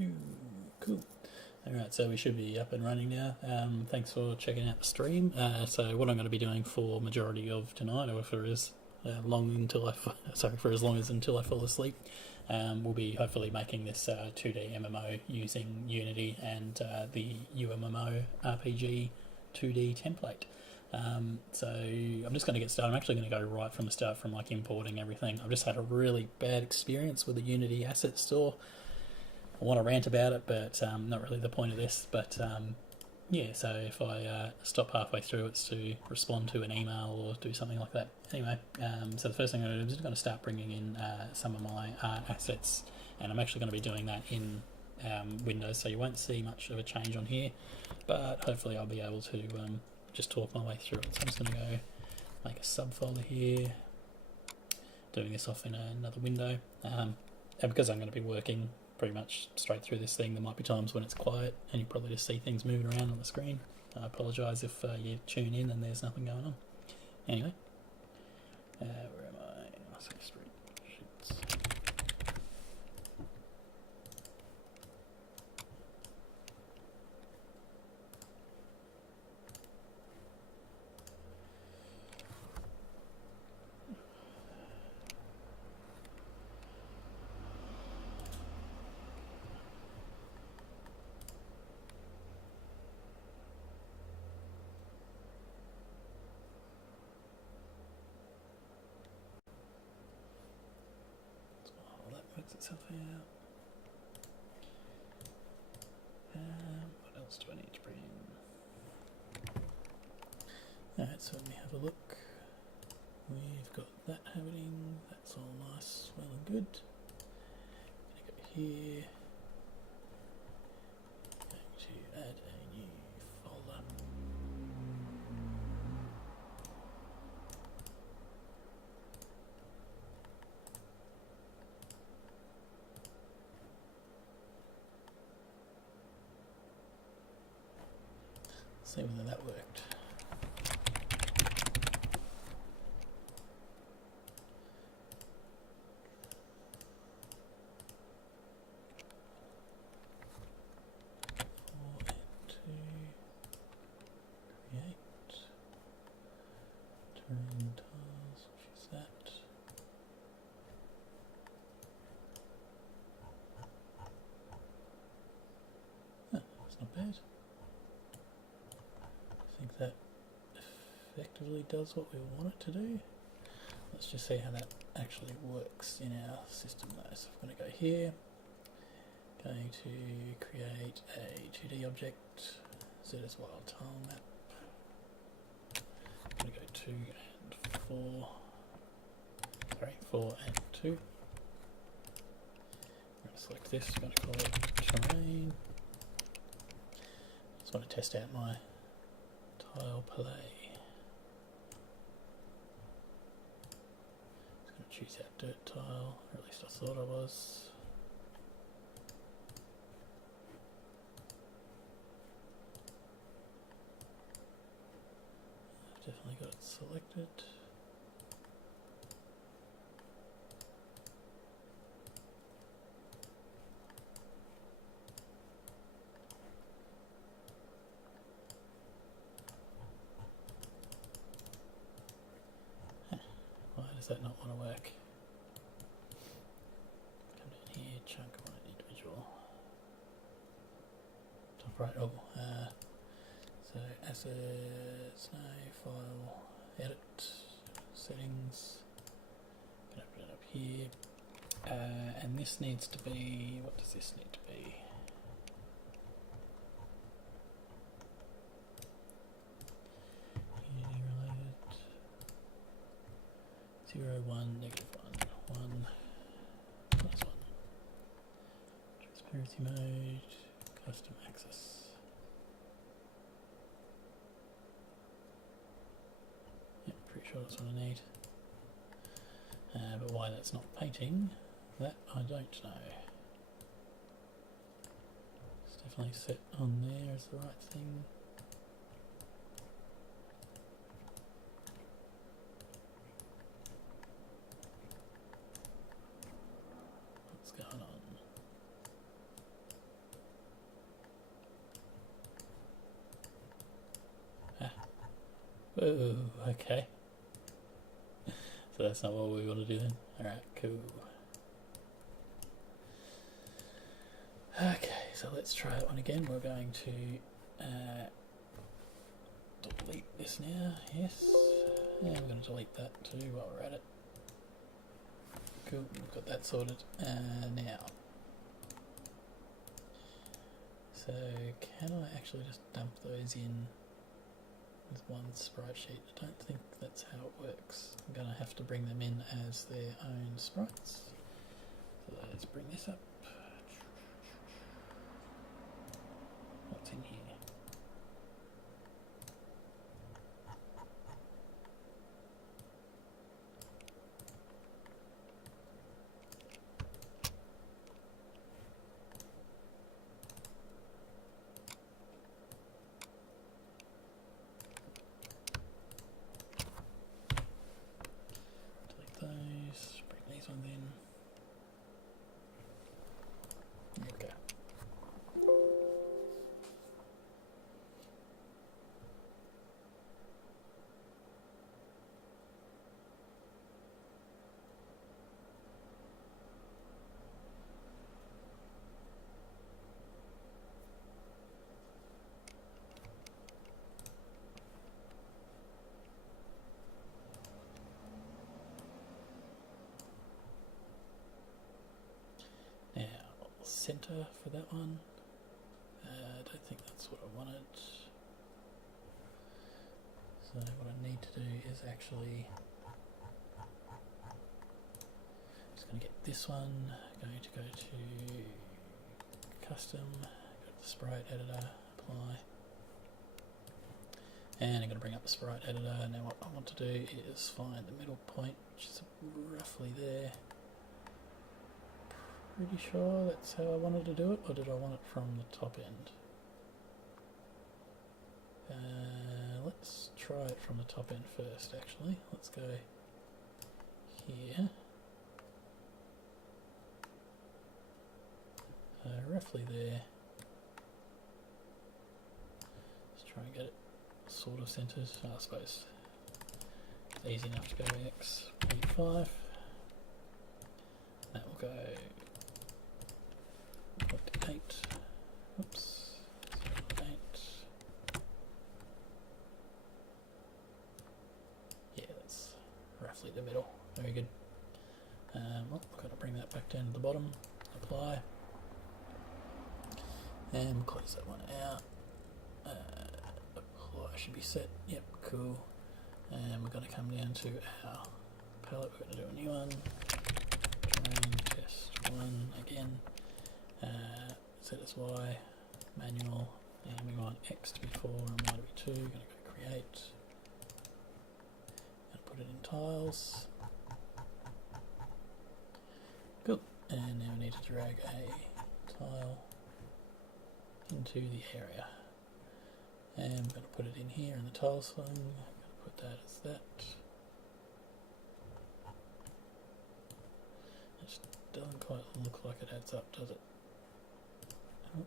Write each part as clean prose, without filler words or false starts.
Ooh, cool. Alright, so we should be up and running now. Thanks for checking out the stream. So what I'm going to be doing for majority of tonight, or for as long until for as long as until I fall asleep, we'll be hopefully making this 2D MMO using Unity and the UMMO RPG 2D template. So I'm just going to get started. I'm actually going to go right from the start, from like importing everything. I've just had a really bad experience with the Unity asset store. I want to rant about it, but not really the point of this. But yeah, so if I stop halfway through, it's to respond to an email or do something like that. Anyway, so the first thing I'm going to do is I'm going to start bringing in some of my art assets, and I'm actually going to be doing that in Windows, so you won't see much of a change on here, but hopefully I'll be able to just talk my way through it. So I'm just going to go make a subfolder here, doing this off in another window, and because I'm going to be working pretty much straight through this thing, there might be times when it's quiet and you probably just see things moving around on the screen. I apologise if you tune in and there's nothing going on. Anyway, where am I? Oh, sorry, Sprite. Shoots. Works itself out. What else do I need to bring in? Alright, so let me have a look. We've got that happening. That's all nice, well and good. I'm going to go here. Going to add a new folder. See whether that worked. Create terrain tiles, which is that. That's not bad. I think that effectively does what we want it to do. Let's just see how that actually works in our system though. So I'm going to go here, going to create a 2D object, Z as wild tile map. I'm going to go 2 and 4, sorry, 4 and 2. I'm going to select this, I'm going to call it terrain. Just want to test out my tile play. Just going to choose that dirt tile, or at least I thought I was. I've definitely got it selected. Why does that not want to work? Come down here, chunk on an individual. Top right, oh, so assets, no, file, edit, settings, can open it up here, and this needs to be, what does this need to be? Unity related. 0, 1, -1, 1, +1. Transparency mode, custom access. Yep, pretty sure that's what I need. But why that's not painting, that I don't know. It's definitely set on there as the right thing. What's going on? Oh, okay. So that's not what we want to do then. Alright, cool. Okay, so let's try that one again. We're going to delete this now, yes. And we're going to delete that too while we're at it. Cool, we've got that sorted. Now, so can I actually just dump those in with one sprite sheet? I don't think that's how it works. I'm going to have to bring them in as their own sprites. So let's bring this up. What's in here? Delete those, bring these ones in. There we go. Now, center for that one. I don't think that's what I wanted. So what I need to do is actually just going to get this one, going to go to custom, go to the sprite editor, apply, and I'm going to bring up the sprite editor. Now what I want to do is find the middle point, which is roughly there. Pretty sure that's how I wanted to do it, or did I want it from the top end? Let's try it from the top end first, actually. Let's go here. Roughly there. Let's try and get it sort of centered, I suppose. It's easy enough to go X 0.5. That will go 0.8. Oops. 0.8. Yeah, that's roughly the middle. Very good. Well, I've got to bring that back down to the bottom. Apply. And we'll close that one out. Apply should be set. Yep, cool. And we're going to come down to our palette. We're going to do a new one. Train test 1 again. Set as Y. Manual. And we want X to be 4 and Y to be 2. Going to go create. Going to put it in tiles. Cool. And now we need to drag a tile into the area, and I'm going to put it in here in the tile sling. I'm going to put that as that. It just doesn't quite look like it adds up, does it? Oh.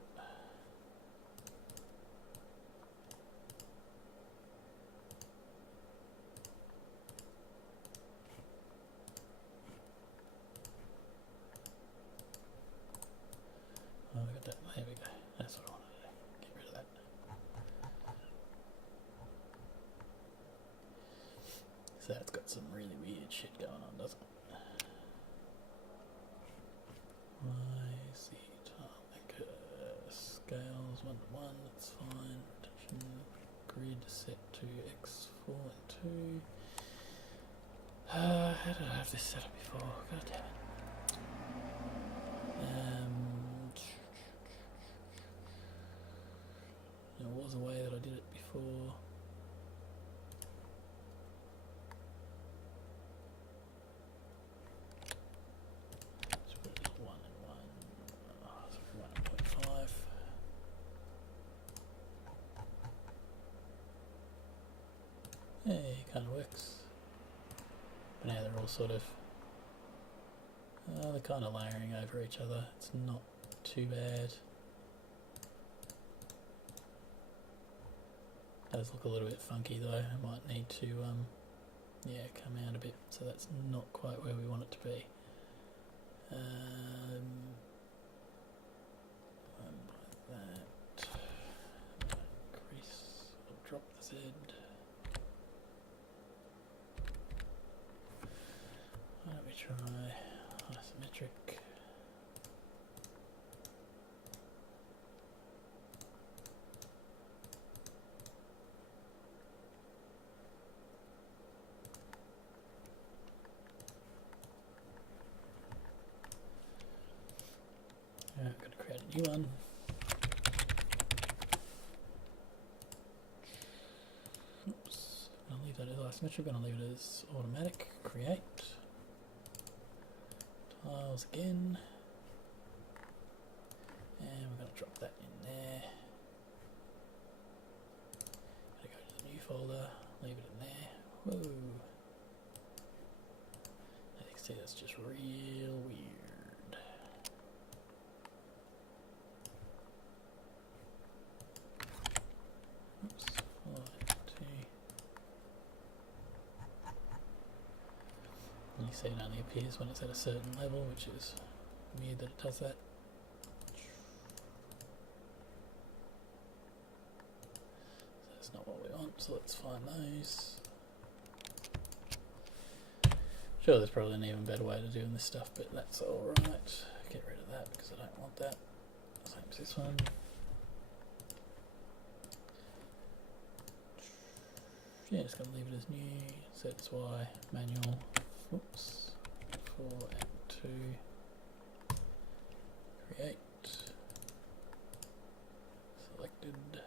Oh, we got that. There we go. That's what I wanted to do. Get rid of that. So that's got some really weird shit going on, doesn't it? YZ tile anchor scales 1 to 1. That's fine. Rotation grid set to X4 and 2. How did I have this set up before? God damn it. There was a way that I did it before. Let's put it as 1 and 1. Sorry, 1.5. Hey, kind of works. But now they're all sort of they're kind of layering over each other. It's not too bad. does look a little bit funky though. I might need to yeah, come out a bit, so that's not quite where we want it to be. Like that. Increase or drop the Z. Why don't we try isometric? I'm going to create a new one. Oops, I'm going to leave that as isometric, I'm going to leave it as automatic. Create. Tiles again. And we're going to drop that in there. Go to the new folder, leave it in there. Whoa. As you can see, that's just real weird. Oops, you see it only appears when it's at a certain level, which is weird that it does that. So that's not what we want, so let's find those. Sure, there's probably an even better way to do this stuff, but that's alright. Get rid of that because I don't want that. Same as this one. Yeah, just going to leave it as new. Sets Y manual. Oops. 4 and 2. Create. Selected.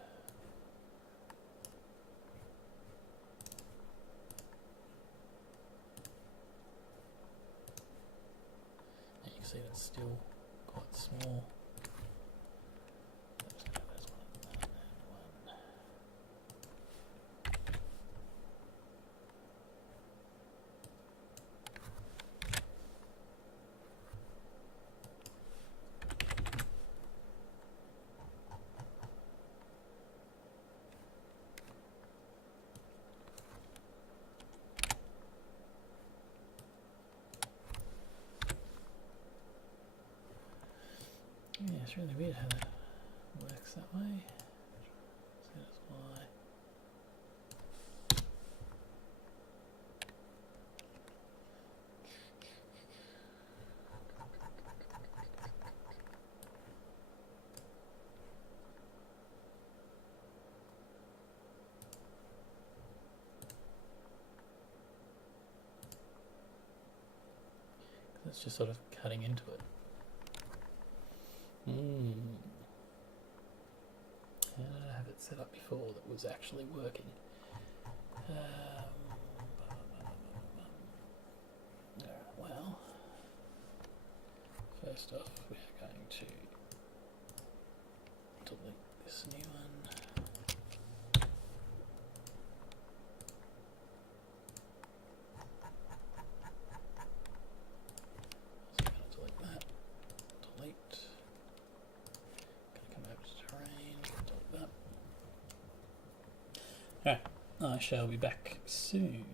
And you can see that's still quite small. Yeah, it's really weird how that works that way. So that's why. It's just sort of cutting into it. How did I have it set up before that was actually working? Well, first off, we are going to delete this new one. So I'm going to delete that. Delete. Going to come over to terrain. Delete that. Alright, I shall be back soon.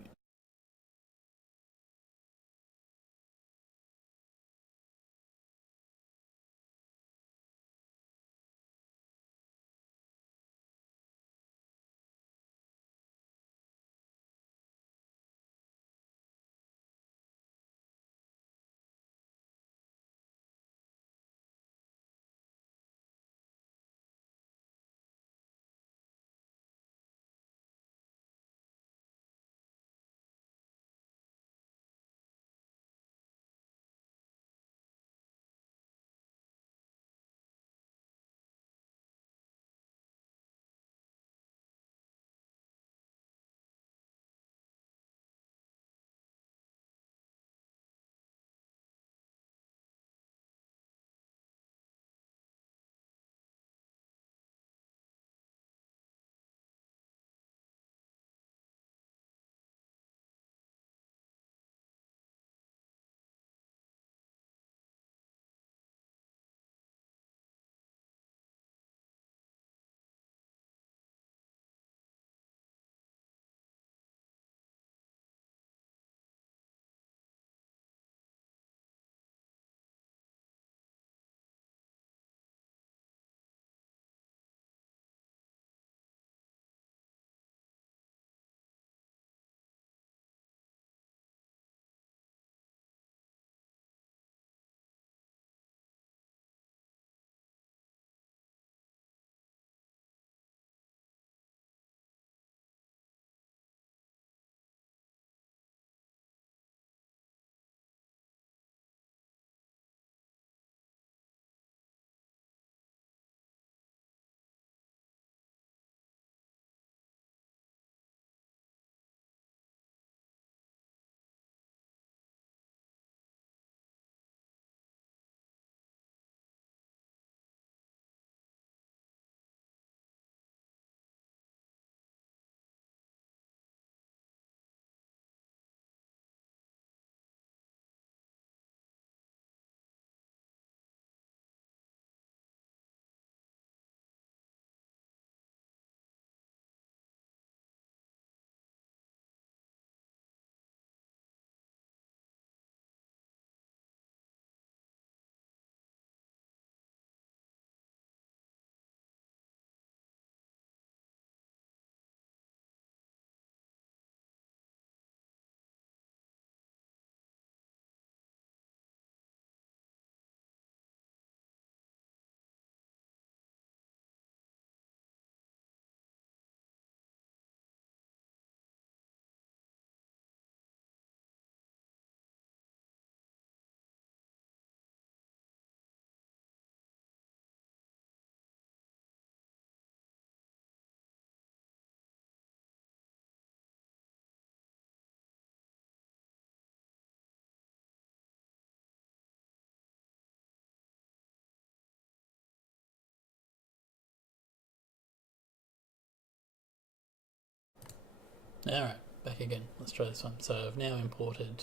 Alright, back again. Let's try this one. So I've now imported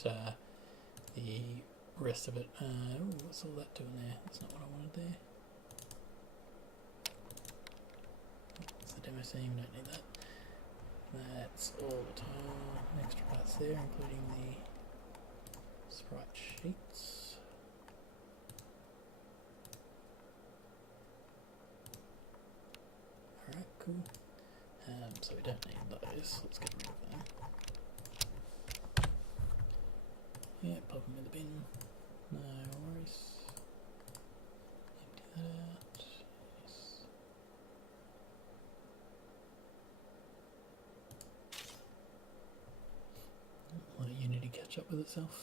the rest of it. What's all that doing there? That's not what I wanted there. It's the demo scene, we don't need that. That's all the time. Extra parts there, including the Sprite sheets. Alright, cool. So we don't need those. Let's get rid of them. Yeah, pop them in the bin. No worries. Empty that out. Yes. Let Unity catch up with itself.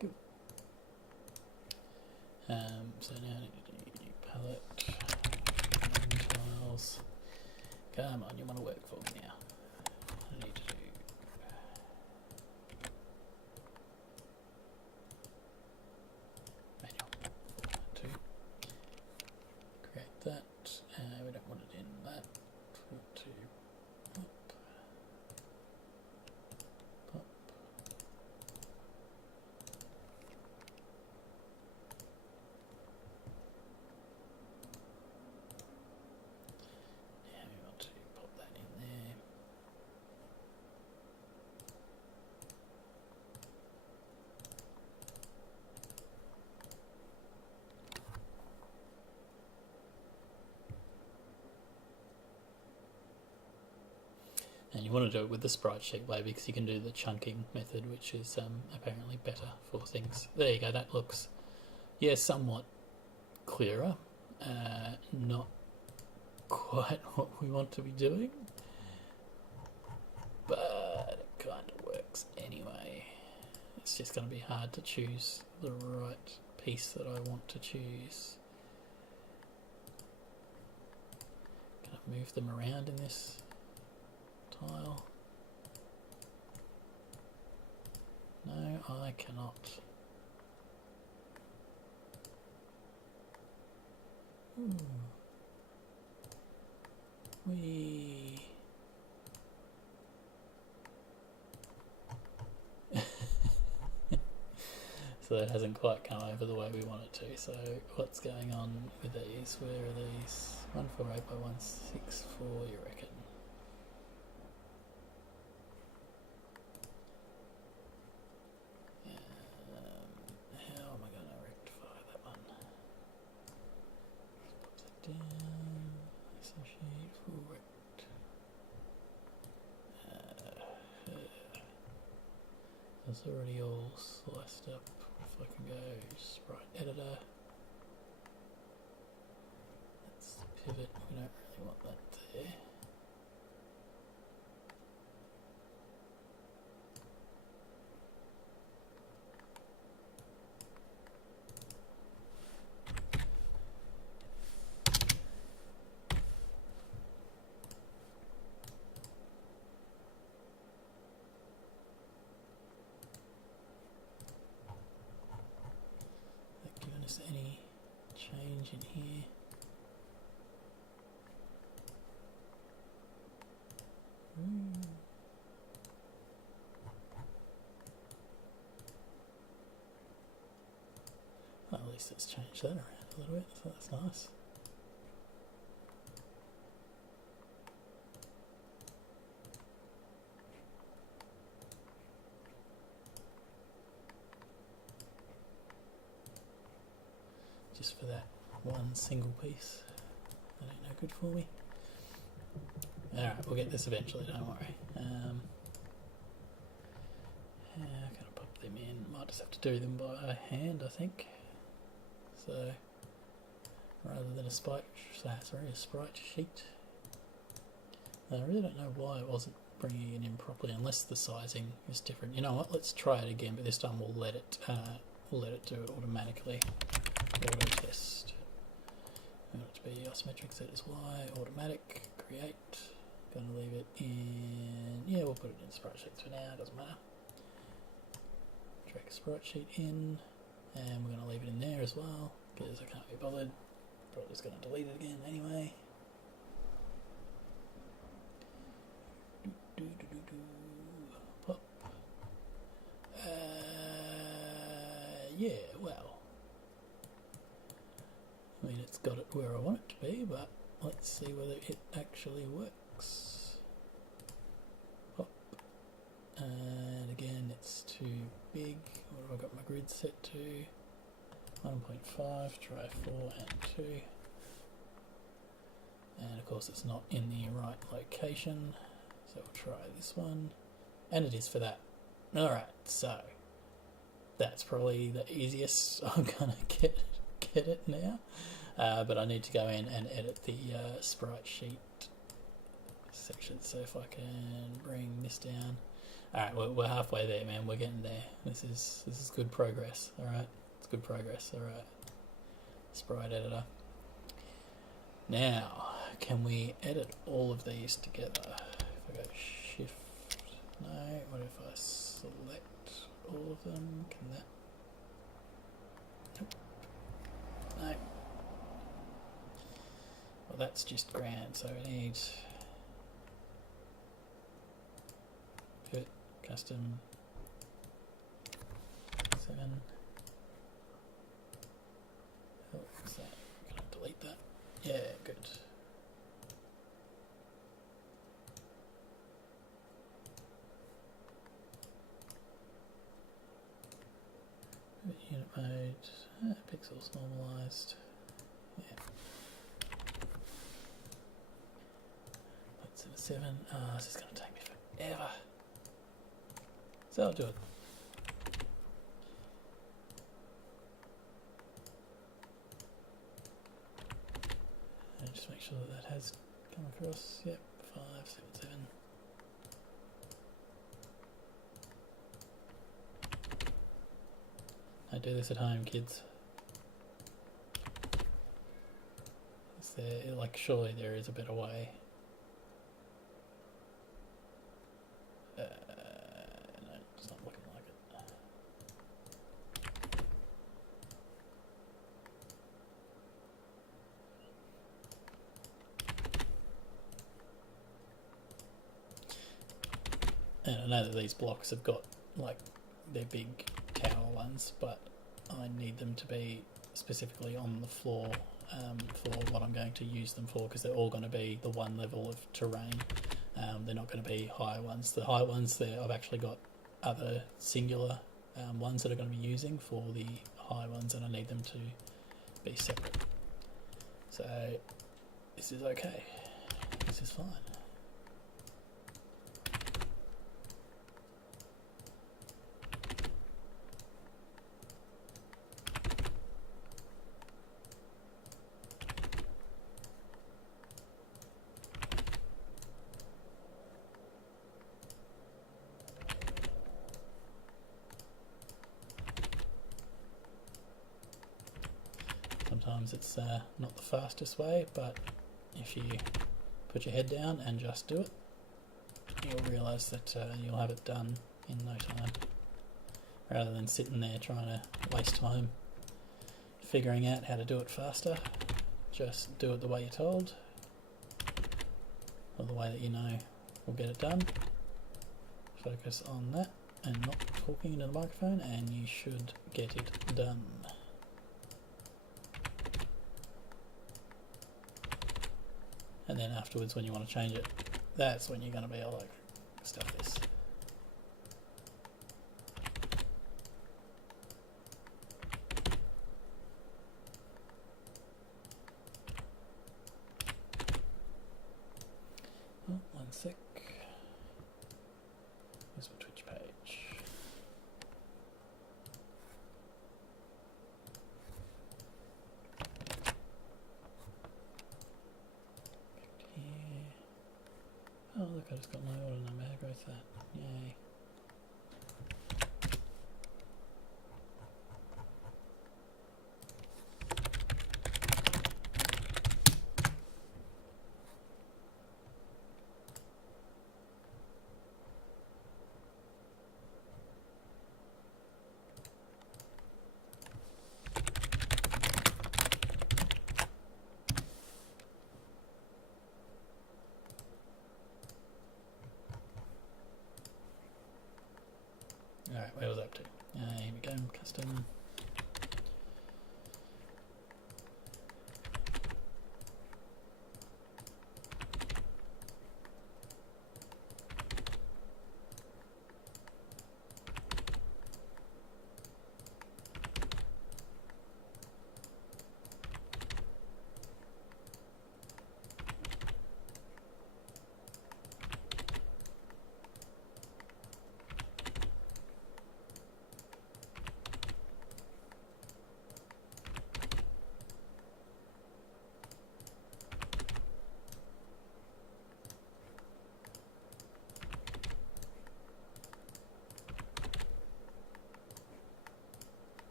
Good. So now I need to do new palette, tiles. Come on, you want to work for me now. I need to do manual 2. Create that. We don't want it in that. We want to pop, pop. Now we want to pop that in there. And you want to do it with the Sprite sheet way because you can do the chunking method, which is apparently better for things. There you go, that looks, yeah, somewhat clearer. Not quite what we want to be doing, but it kind of works anyway. It's just going to be hard to choose the right piece that I want to choose. Can I move them around in this tile? No, I cannot. Ooh. Whee. So it hasn't quite come over the way we want it to. So what's going on with these? Where are these? 148 by 164, you reckon? How am I going to rectify that one? Pop that down. Associate full rect. That's already all sliced up. If I can go Sprite editor. That's the pivot. We don't really want that there. Any change in here? Well, at least it's changed that around a little bit, so that's nice. Just for that one single piece. That ain't no good for me. Alright, we'll get this eventually, don't worry. How can I pop them in? Might just have to do them by hand, I think. So, rather than a Sprite sheet. I really don't know why it wasn't bringing it in properly, unless the sizing is different. You know what? Let's try it again, but this time we'll let it do it automatically. Auto test. I want it to be isometric Z is Y, automatic, create. Gonna leave it in, yeah, we'll put it in Sprite sheets for now, doesn't matter. Drag a Sprite sheet in, and we're gonna leave it in there as well. because I can't be bothered. Probably just going to delete it again anyway. Pop. Yeah, well, I mean, it's got it where I want it to be, but let's see whether it actually works. Pop. And again, it's too big. What have I got my grid set to? 1.5, try 4 and 2. And of course it's not in the right location, so we'll try this one. And it is for that. Alright, so that's probably the easiest I'm gonna get it now. But I need to go in and edit the sprite sheet section. So if I can bring this down. Alright, we're halfway there, man. We're getting there. This is good progress. Alright, it's good progress. Alright, sprite editor. Now, can we edit all of these together? If I go shift, no. What if I select all of them? Can that? Nope. No. Well, that's just grand. So we need pivot custom 7. Oh, what's that? I'm gonna delete that. Yeah, good. Unit mode, pixels normalized. Yeah. Let's set a 7. This is going to take me forever. So I'll do it. And just make sure that has come across. Yep, 5, 7, 7. I do this at home, kids. Is there, like, surely there is a better way. No, it's not looking like it. And I know that these blocks have got, like, they're big tower ones, but I need them to be specifically on the floor for what I'm going to use them for, because they're all going to be the one level of terrain. They're not going to be high ones. The high ones, there I've actually got other singular ones that I'm going to be using for the high ones, and I need them to be separate. So this is okay. This is fine. Sometimes it's not the fastest way, but if you put your head down and just do it, you'll realise that you'll have it done in no time, rather than sitting there trying to waste time figuring out how to do it faster. Just do it the way you're told, or the way that you know will get it done. Focus on that and not talking into the microphone, and you should get it done. And then afterwards, when you want to change it, that's when you're going to be able to stuff this. Oh, one sec. Where's my Twitch page? Oh look, I just got my order number. How great's that? Yay. Alright, where was I up to? Here we go, custom.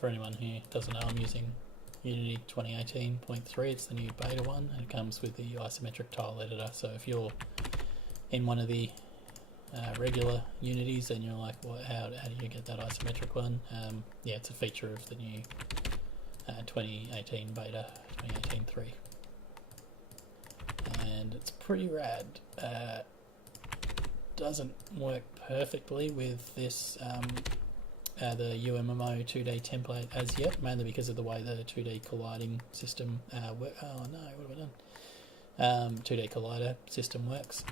For anyone who doesn't know, I'm using Unity 2018.3. It's the new beta one, and it comes with the isometric tile editor. So if you're in one of the regular Unities and you're like, well, how do you get that isometric one? Yeah, it's a feature of the new 2018 beta, 2018.3. And it's pretty rad. Doesn't work perfectly with this the UMMO 2D template as yet, mainly because of the way the 2D colliding system oh no, what have I done? 2D collider system works.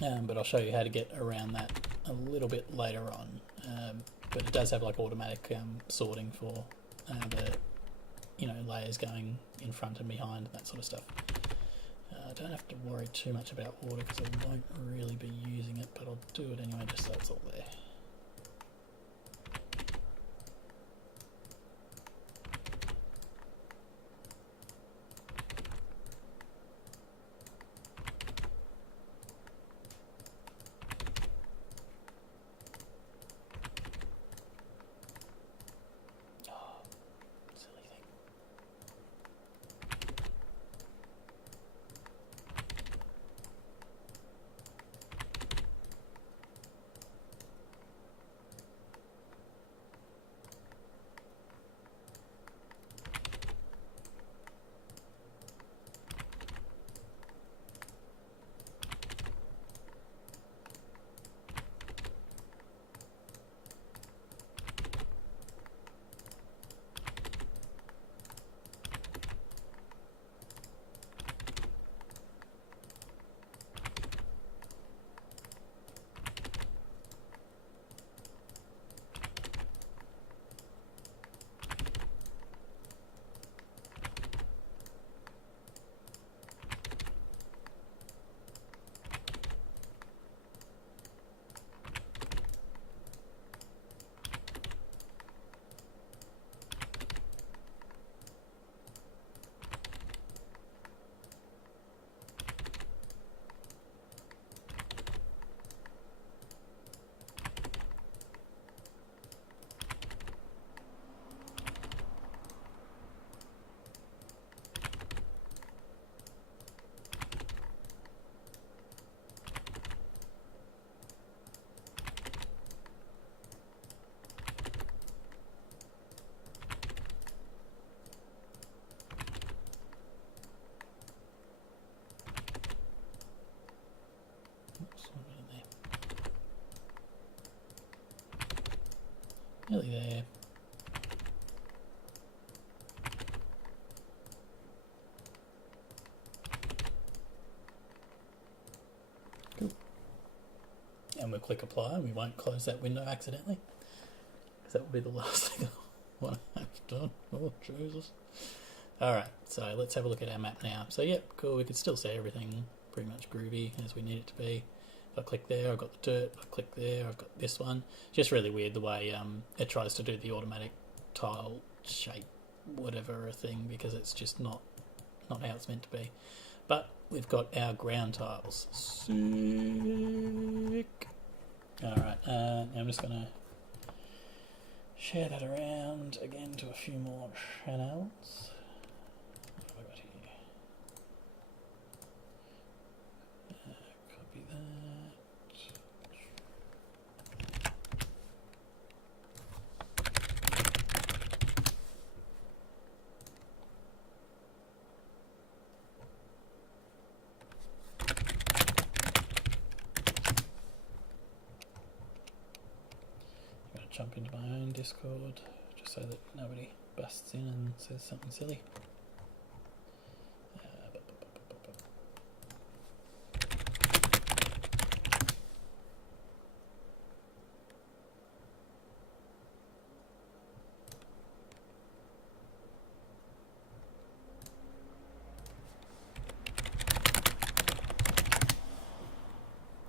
But I'll show you how to get around that a little bit later on. But it does have like automatic sorting for the layers going in front and behind, that sort of stuff. I don't have to worry too much about order because I won't really be using it, but I'll do it anyway just so it's all there. Nearly there. Cool. And we'll click apply and we won't close that window accidentally, because that will be the last thing I want to have done. Oh, Jesus. Alright, so let's have a look at our map now. So, yep, cool. We can still see everything pretty much groovy as we need it to be. If I click there, I've got the dirt. If I click there, I've got this one. Just really weird the way it tries to do the automatic tile shape, whatever thing, because it's just not how it's meant to be. But we've got our ground tiles. Sick. Alright, now I'm just going to share that around again to a few more channels. What have I got here? Copy that. jump into my own Discord just so that nobody busts in and says something silly.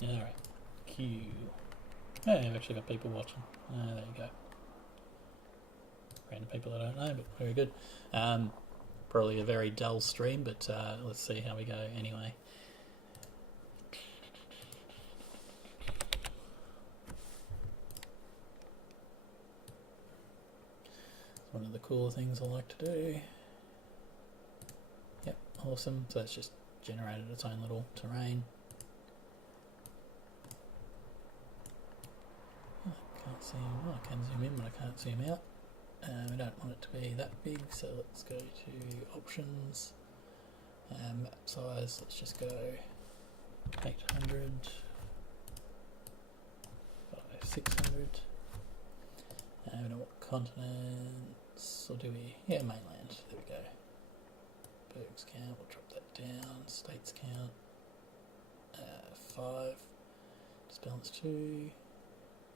Alright, Q. Oh, I've actually got people watching. There you go. Random people I don't know, but very good. Probably a very dull stream, but let's see how we go anyway. One of the cool things I like to do. Yep, awesome. So it's just generated its own little terrain. Can't see him. Oh, I can zoom in, but I can't zoom out. We don't want it to be that big, so let's go to options. Map size, let's just go 800 by 600. I don't know what continents, or do we? Yeah, mainland. There we go. Bergs count, we'll drop that down. States count 5. Dispellance 2.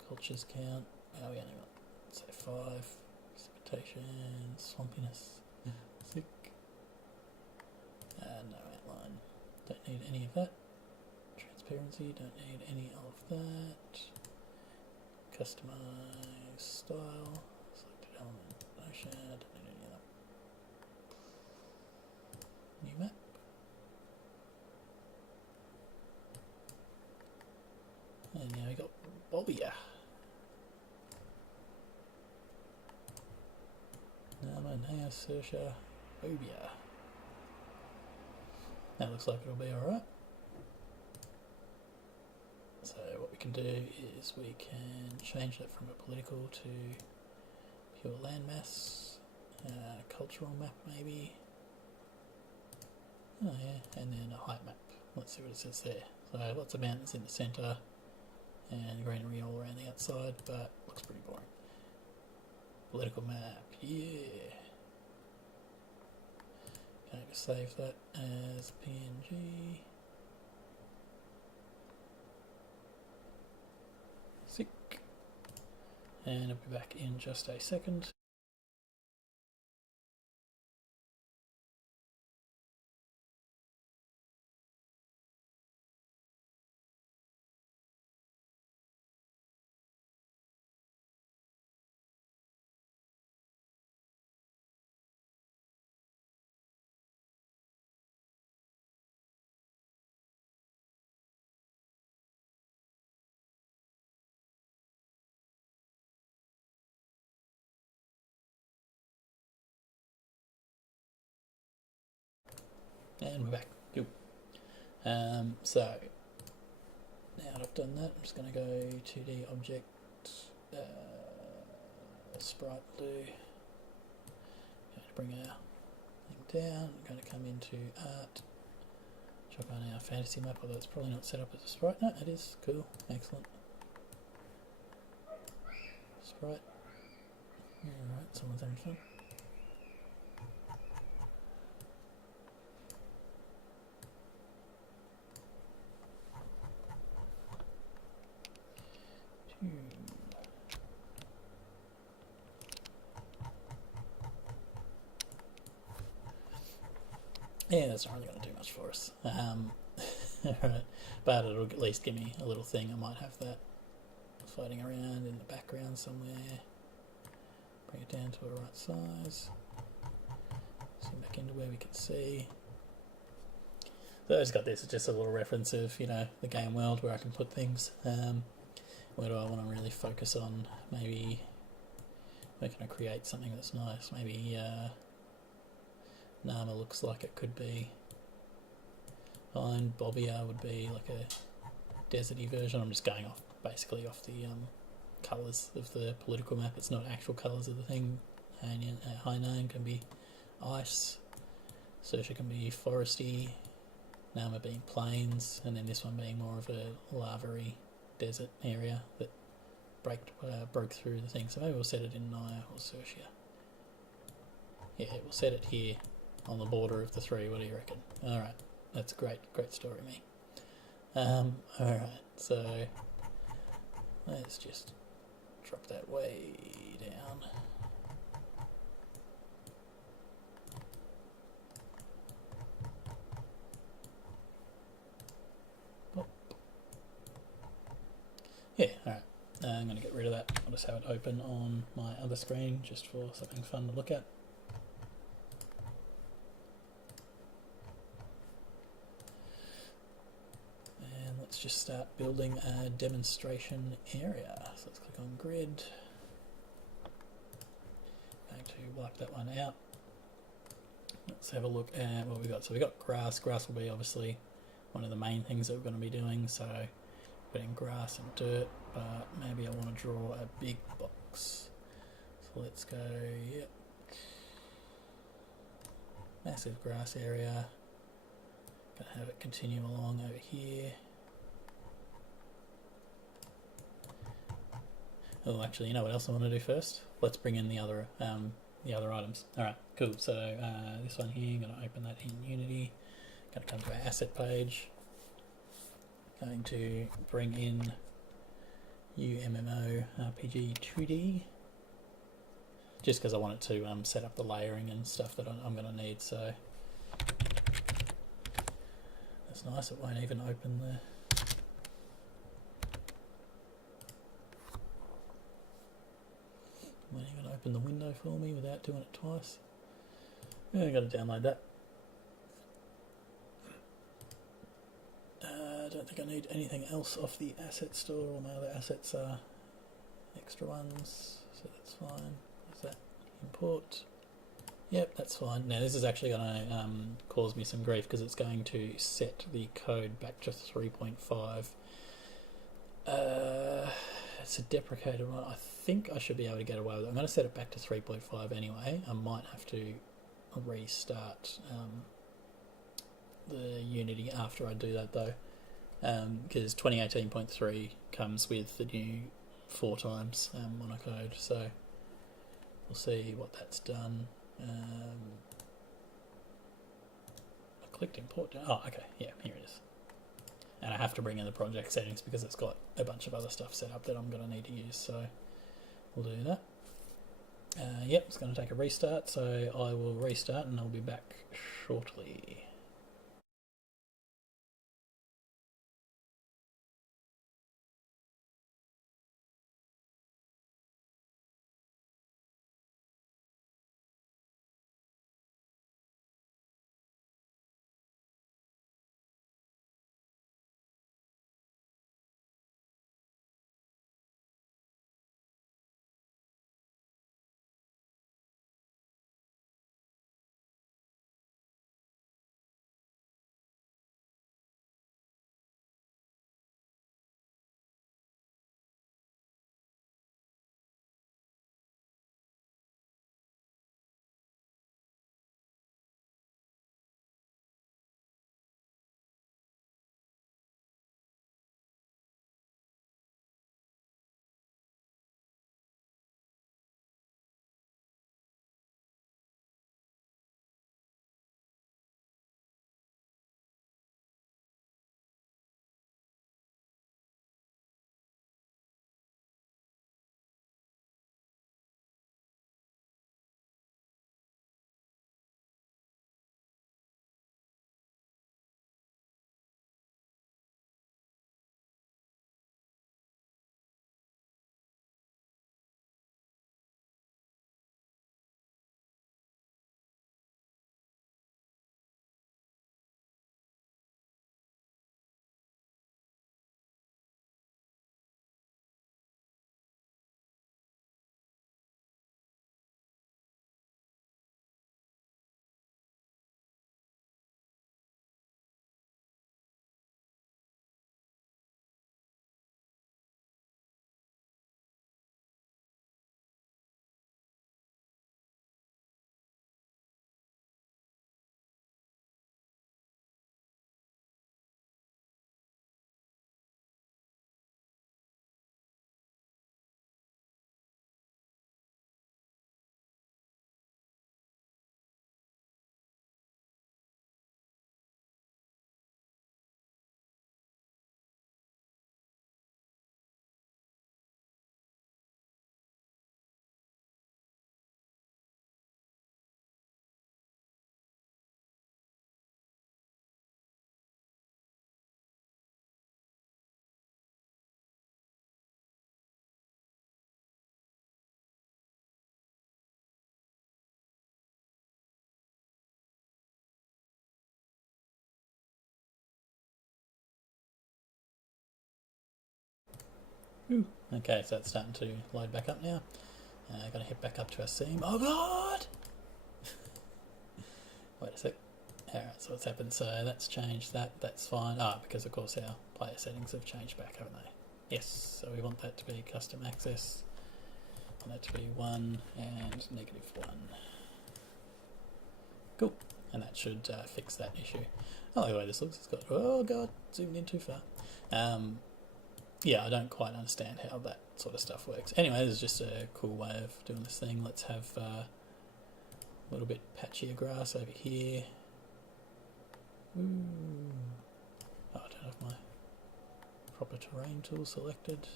Cultures count. Oh, we only got, say, 5. Precipitation, swampiness, sick. No outline. Don't need any of that. Transparency, don't need any of that. Customize style, selected element, ocean, don't need any of that. New map. And now we got Bobbia. Nea Sersha Obia. That looks like it'll be alright. So what we can do is we can change that from a political to pure landmass, cultural map maybe. Oh yeah, and then a height map. Let's see what it says there. So lots of mountains in the centre and greenery all around the outside, but looks pretty boring. Political map, yeah. Okay, just save that as PNG. Sick. And I'll be back in just a second. And we're back. Cool. So now that I've done that, I'm just going to go 2D object, Sprite blue. Going to bring our thing down. I'm going to come into art. Check on our fantasy map, although it's probably not set up as a sprite. No, it is. Cool. Excellent. Sprite. Alright, someone's having fun. Yeah, that's not really going to do much for us. Right. But it'll at least give me a little thing. I might have that floating around in the background somewhere. Bring it down to a right size. Zoom back into where we can see. So I just got this, it's just a little reference of, you know, the game world where I can put things. Where do I want to really focus on? Maybe where can I create something that's nice? Maybe Nama looks like it could be fine. Bobbia would be like a deserty version. I'm just going off basically off the colours of the political map. It's not actual colours of the thing. Hainan can be ice. Sersha can be foresty. Nama being plains, and then this one being more of a lava-y desert area that broke through the thing. So maybe we'll set it in we'll search here. Yeah, we'll set it here on the border of the three. What do you reckon? All right, that's a great story, me. All right, so let's just drop that way down. Oh. Yeah, all right. I'm going to get rid of that. I'll just have it open on my other screen just for something fun to look at. And let's just start building a demonstration area. So let's click on grid. Going to wipe that one out. Let's have a look at what we got. So we got grass. Grass will be obviously one of the main things that we're going to be doing. So putting grass and dirt, but maybe I want to draw a big box. So let's go, yep. Massive grass area. Gonna have it continue along over here. Oh, actually, you know what else I want to do first? Let's bring in the other items. All right, cool. So this one here, I'm gonna open that in Unity. Gonna come to our asset page. Going to bring in MMO RPG 2D, just because I want it to set up the layering and stuff that I'm going to need. So that's nice. It won't even open the window for me without doing it twice. Yeah, I got to download that. I don't think I need anything else off the asset store. All my other assets are extra ones, so that's fine. Is that import? Yep, that's fine. Now this is actually going to cause me some grief because it's going to set the code back to 3.5. It's a deprecated one. I think I should be able to get away with it. I'm going to set it back to 3.5 anyway. I might have to restart the Unity after I do that though. Because 2018.3 comes with the new 4 times monocode, so we'll see what that's done. I clicked import. Oh, okay, yeah, here it is. And I have to bring in the project settings because it's got a bunch of other stuff set up that I'm going to need to use, so we'll do that. Yep, it's going to take a restart, so I will restart and I'll be back shortly. Ooh. Okay, so it's starting to load back up now. Gotta head back up to our seam. Oh god! Wait a sec. Alright, so what's happened? So that's changed that. That's fine. Because of course our player settings have changed back, haven't they? Yes, so we want that to be custom access. I want that to be 1 and -1. Cool. And that should fix that issue. I like the way this looks. It's got, oh god, zoomed in too far. Yeah, I don't quite understand how that sort of stuff works. Anyway, this is just a cool way of doing this thing. Let's have a little bit patchier grass over here. Ooh. Oh, I don't have my proper terrain tool selected.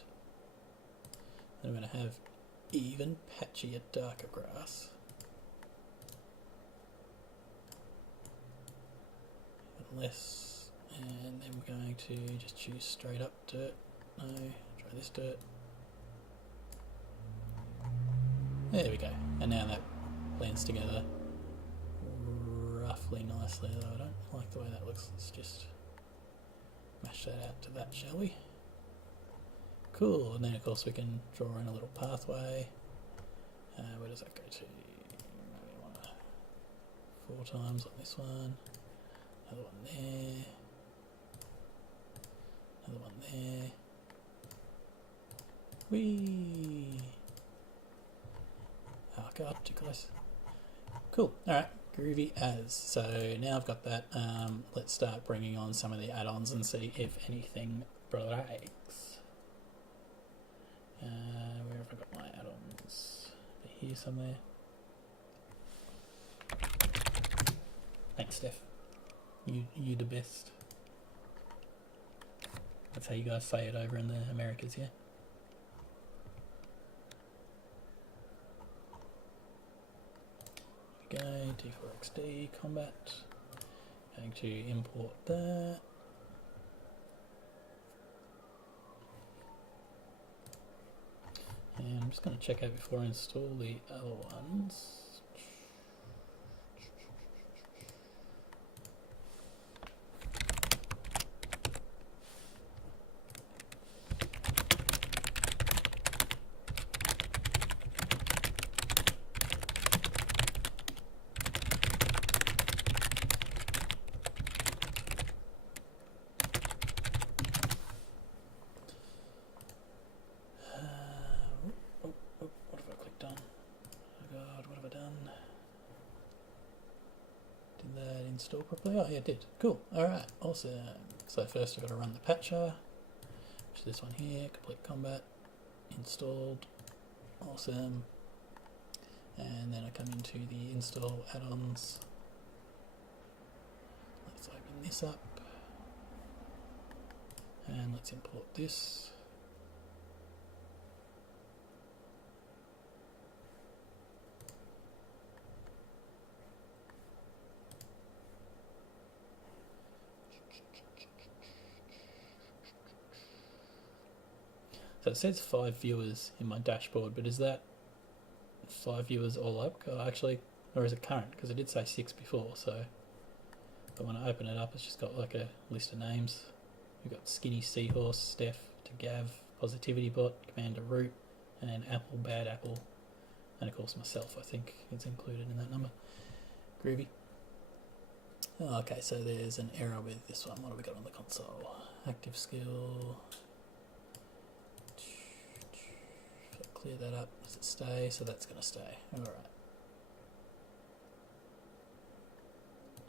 Then I'm going to have even patchier, darker grass. Even less. And then we're going to just choose straight up dirt. No, try this dirt. There we go. And now that blends together roughly nicely, though I don't like the way that looks. Let's just mash that out to that, shall we? Cool, and then of course we can draw in a little pathway. Where does that go to? Maybe one 4 times on this one. Another one there. Another one there. Whee! Oh god, too close. Cool, alright, groovy as. So now I've got that, let's start bringing on some of the add-ons and see if anything breaks. Where have I got my add-ons? Here somewhere. Thanks, Steph. You the best. That's how you guys say it over in the Americas, yeah? Go T4XD combat. Going to import that. And I'm just going to check out before I install the other ones. Install properly? Oh yeah, it did. Cool. Alright, awesome. So first I've got to run the patcher, which is this one here, complete combat, installed, awesome. And then I come into the install add-ons. Let's open this up. And let's import this. So it says 5 viewers in my dashboard, but is that 5 viewers all up? Actually, or is it current? Because it did say 6 before, so. But when I open it up, it's just got like a list of names. We've got Skinny Seahorse, Steph, to Gav, Positivity Bot, Commander Root, and then Apple, Bad Apple, and of course myself, I think, is included in that number. Groovy. Oh, okay, so there's an error with this one. What have we got on the console? Active skill. Clear that up. Does it stay? So that's going to stay. Alright.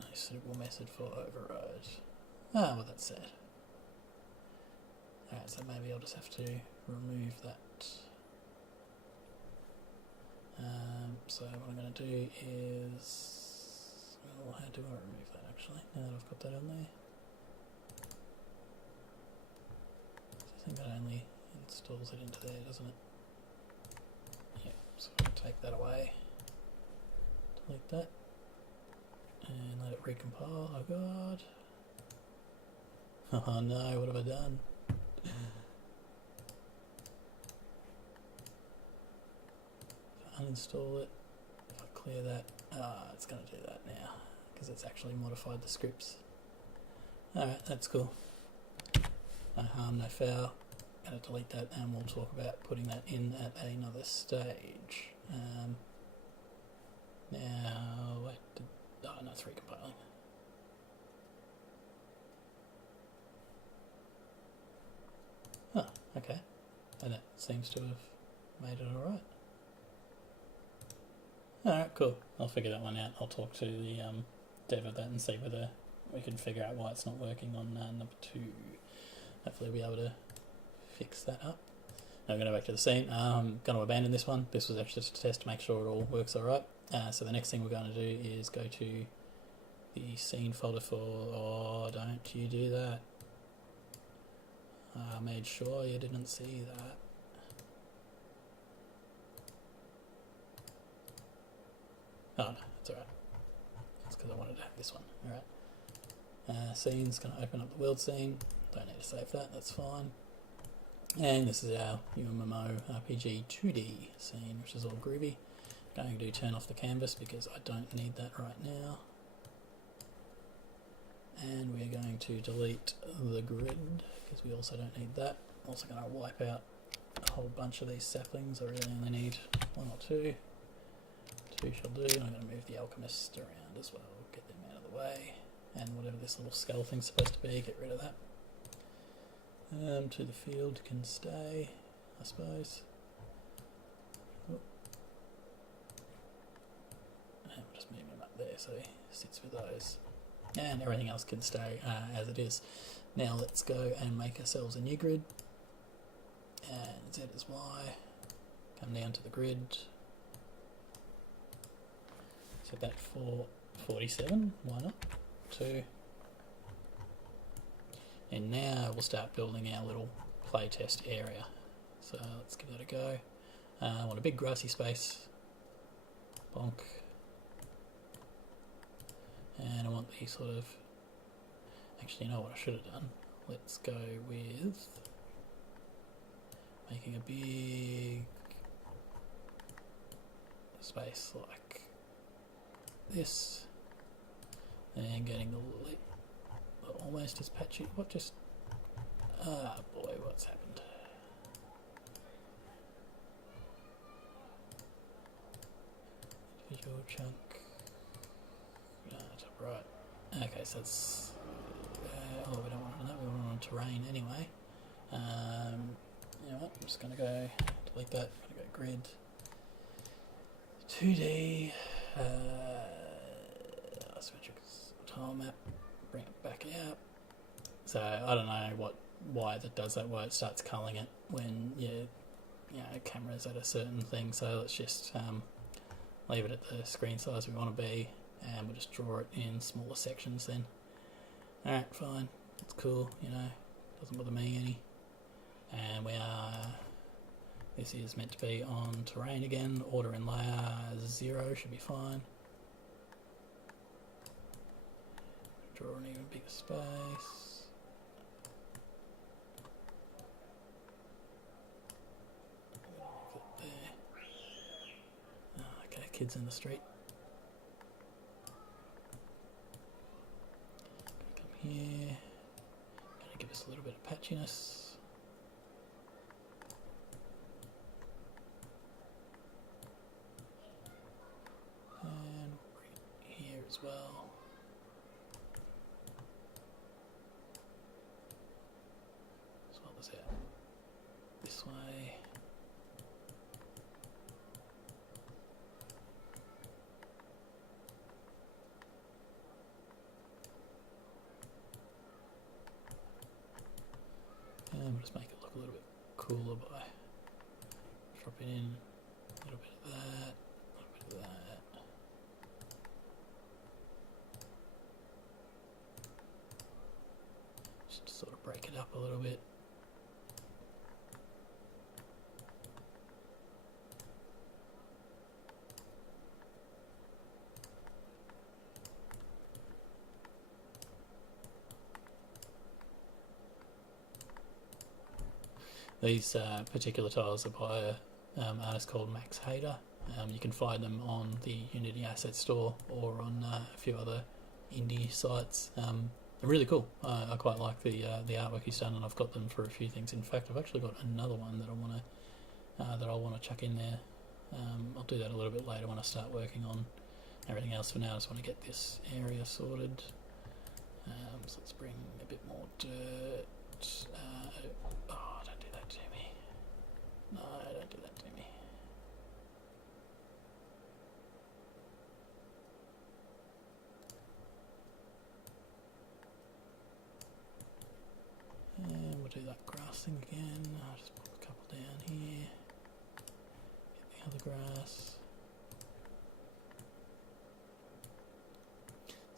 No suitable method for override. Ah, well that's sad. Alright, so maybe I'll just have to remove that. So what I'm going to do is... Well, how do I remove that actually? Now that I've got that on there. I think that only installs it into there, doesn't it? So I'll take that away, delete that, and let it recompile. Oh god. Oh no, what have I done? If I uninstall it, if I clear that, it's going to do that now, because it's actually modified the scripts. Alright, that's cool. No harm, no foul. going to delete that, and we'll talk about putting that in at another stage. Now, no, it's recompiling. Oh, okay. And that seems to have made it alright. Alright, cool. I'll figure that one out. I'll talk to the dev of that and see whether we can figure out why it's not working on number 2. Hopefully we'll be able to fix that up. Now we're going to go back to the scene. I'm going to abandon this one. This was actually just a test to make sure it all works alright. So the next thing we're going to do is go to the scene folder for... Oh, don't you do that. I made sure you didn't see that. Oh no, that's alright. That's because I wanted to have this one. Alright. Scene's going to open up the world scene. Don't need to save that, that's fine. And this is our MMO RPG 2D scene, which is all groovy. Going to turn off the canvas because I don't need that right now. And we're going to delete the grid because we also don't need that. Also going to wipe out a whole bunch of these saplings. I really only need 1 or 2. 2 shall do. I'm going to move the alchemist around as well, get them out of the way. And whatever this little skull thing's supposed to be, get rid of that. To the field can stay, I suppose. Oh. And we'll just move him up there so he sits with those. And everything else can stay as it is. Now let's go and make ourselves a new grid. And Z is Y. Come down to the grid. Set that for 47, why not? 2. And now we'll start building our little playtest area. So let's give that a go. I want a big grassy space. Bonk. And I want the sort of... Actually, you know what I should have done? Let's go with making a big space like this. And getting the almost as patchy. What just... Ah, boy, what's happened? Individual chunk. Top right. Okay, so it's... oh, we don't want that. We want it on terrain anyway. You know what? I'm just going to go delete that. I'm going to go grid. 2D. Symmetric tile map. Bring it back out. So I don't know why that does that, why it starts culling it when your camera's at a certain thing. So let's just leave it at the screen size we want to be, and we'll just draw it in smaller sections then. Alright, fine, it's cool, doesn't bother me any. And this is meant to be on terrain again. Order in layer 0 should be fine. Draw an even bigger space. There. Oh, okay, kids in the street. Come here. Gonna give us a little bit of patchiness. And bring it here as well. Out this way. And we'll just make it look a little bit cooler by dropping in a little bit of that, a little bit of that. Just to sort of break it up a little bit. These particular tiles are by an artist called Max Hader. You can find them on the Unity Asset Store or on a few other indie sites. They're really cool. I quite like the artwork he's done, and I've got them for a few things. In fact, I've actually got another one that I want to chuck in there. I'll do that a little bit later when I start working on everything else. For now, I just want to get this area sorted. So let's bring a bit more dirt. Oh, don't do that to me. No, don't do that to me. And we'll do that grass thing again. I'll just put a couple down here. Get the other grass.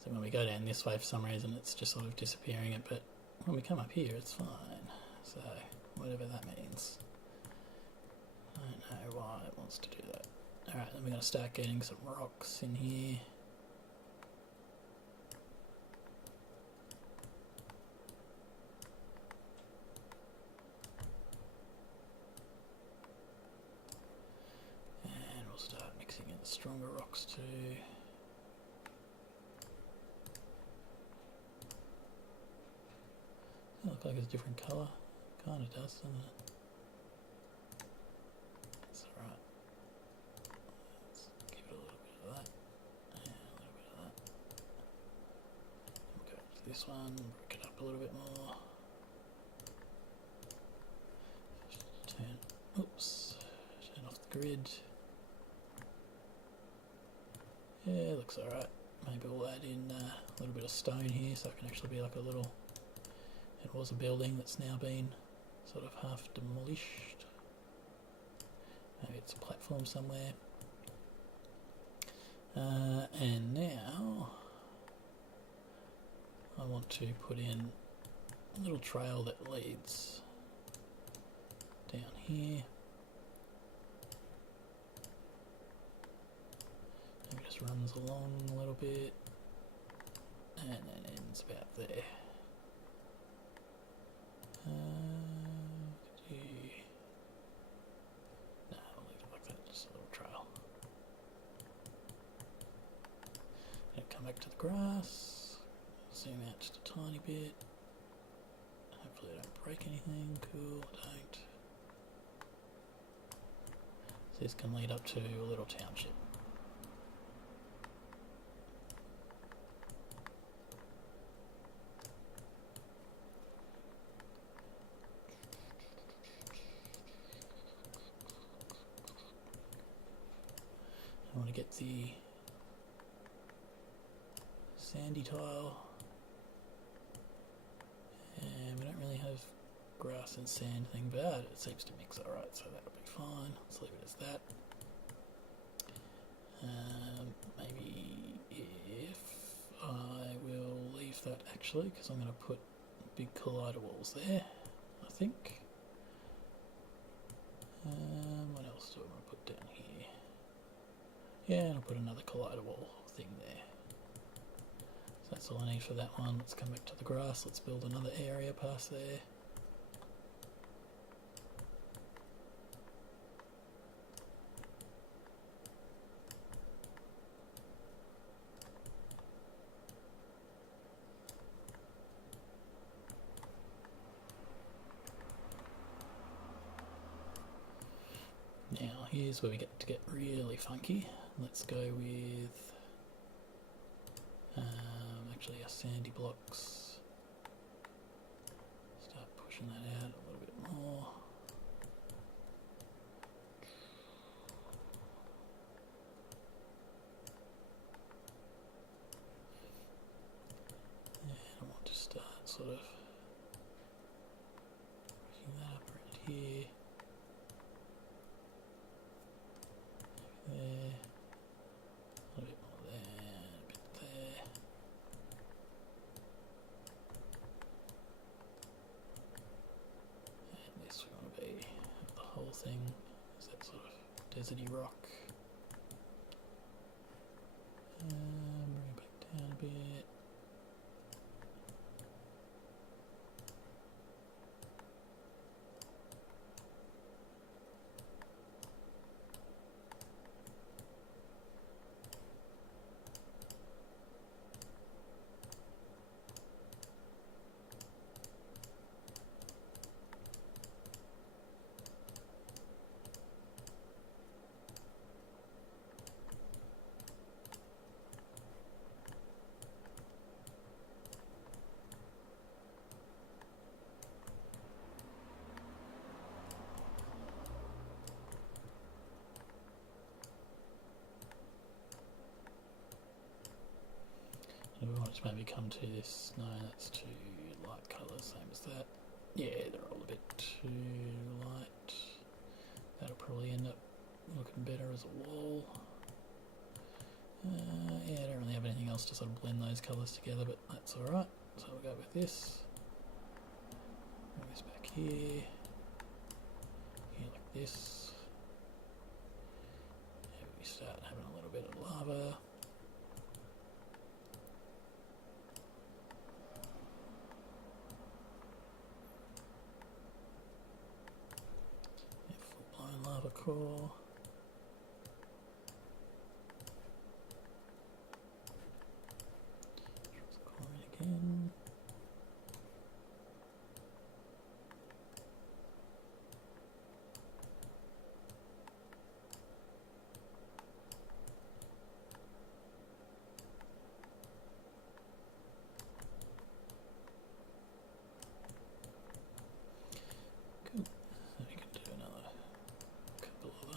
So when we go down this way, for some reason, it's just sort of disappearing it, but when we come up here, it's fine. So, whatever that means. I don't know why it wants to do that. Alright, then we're going to start getting some rocks in here. And we'll start mixing in the stronger rocks too. Does it look like it's a different colour? Kinda does, doesn't it? That's alright. Let's give it a little bit of that. And a little bit of that. We'll go to this one, break it up a little bit more. Turn off the grid. Yeah, looks alright. Maybe we'll add in a little bit of stone here so it can actually be like a little... It was a building that's now been sort of half demolished. Maybe it's a platform somewhere. And now I want to put in a little trail that leads down here. Maybe just runs along a little bit and then ends about there. No, I'll leave it like that, just a little trail. And come back to the grass, zoom out just a tiny bit. Hopefully I don't break anything. Cool, I don't. So this can lead up to a little township. I want to get the sandy tile, and we don't really have grass and sand thing, but it seems to mix alright, so that'll be fine. Let's leave it as that. Maybe if I will leave that actually, because I'm going to put big collider walls there, I think. What else do I want to put down here? Yeah, and I'll put another collider wall thing there. So that's all I need for that one. Let's come back to the grass. Let's build another area past there. Now here's where we get really funky. Let's go with actually our sandy blocks. Start pushing that out a little bit more. And I want to start sort of pushing that up around here. There, a little bit more there, a bit there. And this we want to be the whole thing is that sort of deserty rock. Bring it back down a bit. to maybe come to this. No, that's too light colours, same as that. Yeah, they're all a bit too light. That'll probably end up looking better as a wall. Yeah, I don't really have anything else to sort of blend those colours together, but that's alright. So we'll go with this. Bring this back here. Here like this. Here we start having a little bit of lava. Full-blown lava core. Again. Cool. So we can do another couple of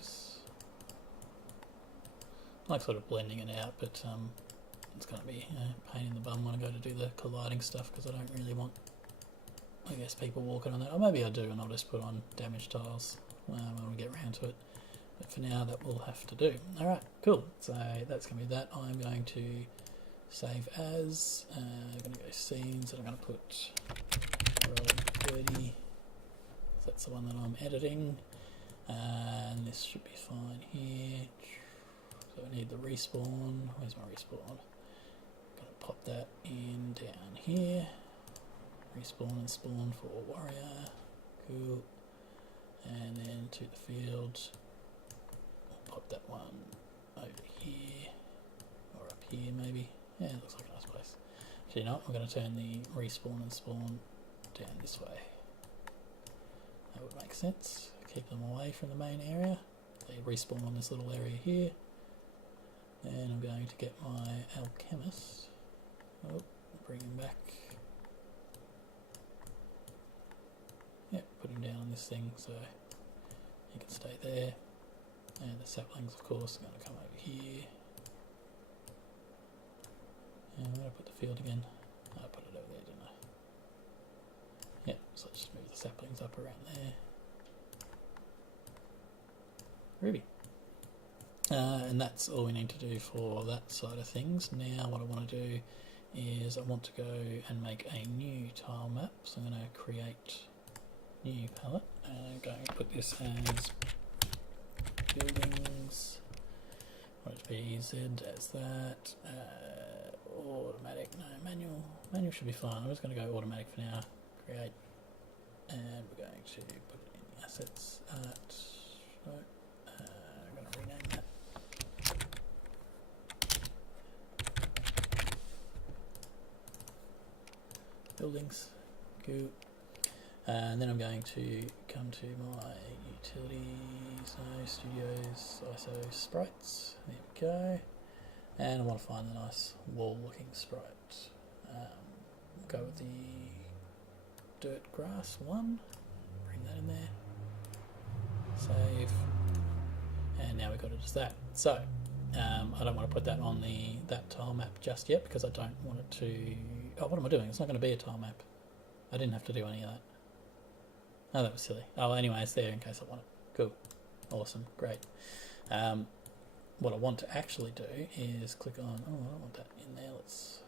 those. I like sort of blending it out, but it's going to be a pain in the bum when I go to do the colliding stuff because I don't really want, I guess, people walking on that. Or maybe I do and I'll just put on damage tiles when we get around to it. But for now that will have to do. Alright, cool. So that's going to be that. I'm going to save as. I'm going to go scenes and I'm going to put roll 30. So that's the one that I'm editing. And this should be fine here. So I need the respawn. Where's my respawn? Pop that in down here. Respawn and spawn for warrior. Cool. And then to the field. We'll pop that one over here. Or up here maybe. Yeah, it looks like a nice place. Actually, no, I'm going to turn the respawn and spawn down this way. That would make sense. Keep them away from the main area. They respawn on this little area here. And I'm going to get my alchemist. Oh, bring him back. Yep, put him down on this thing so he can stay there. And the saplings, of course, are going to come over here. And I'm going to put the field again. I put it over there, didn't I? Yep, so let's just move the saplings up around there. Ruby. And that's all we need to do for that side of things. Now what I want to do is I want to go and make a new tile map. So I'm going to create new palette and I'm going to put this as buildings. I want it to be Z as that. Automatic, no, manual. Manual should be fine. I'm just going to go automatic for now. Create. And we're going to put it in assets, art. No, I'm going to rename that. Buildings, cool. And then I'm going to come to my utilities, no, studios, ISO sprites, there we go. And I want to find the nice wall looking sprite. Go with the dirt grass one, bring that in there, save, and now we've got it as that. So, I don't want to put that on that tile map just yet because I don't want it to... Oh, what am I doing? It's not going to be a tile map. I didn't have to do any of that. Oh, that was silly. Oh, anyway, it's there in case I want it. Cool. Awesome. Great. What I want to actually do is click on... Oh, I don't want that in there. Let's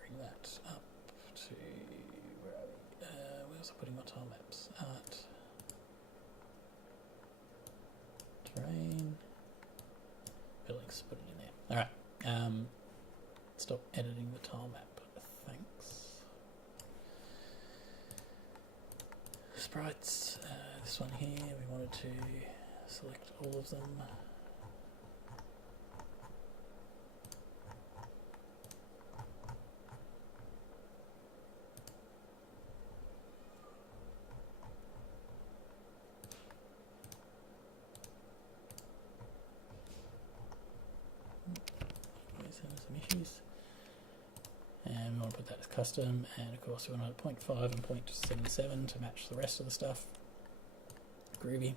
bring that up to... Where are we? Where was I putting my tile maps? Art. Terrain. Buildings. Put it in there. Alright. Stop editing the tile map. Thanks. Sprites. This one here, we wanted to select all of them. Some issues. And we want to put that as custom, and of course we want it at 0.5 and 0.77 to match the rest of the stuff. Groovy.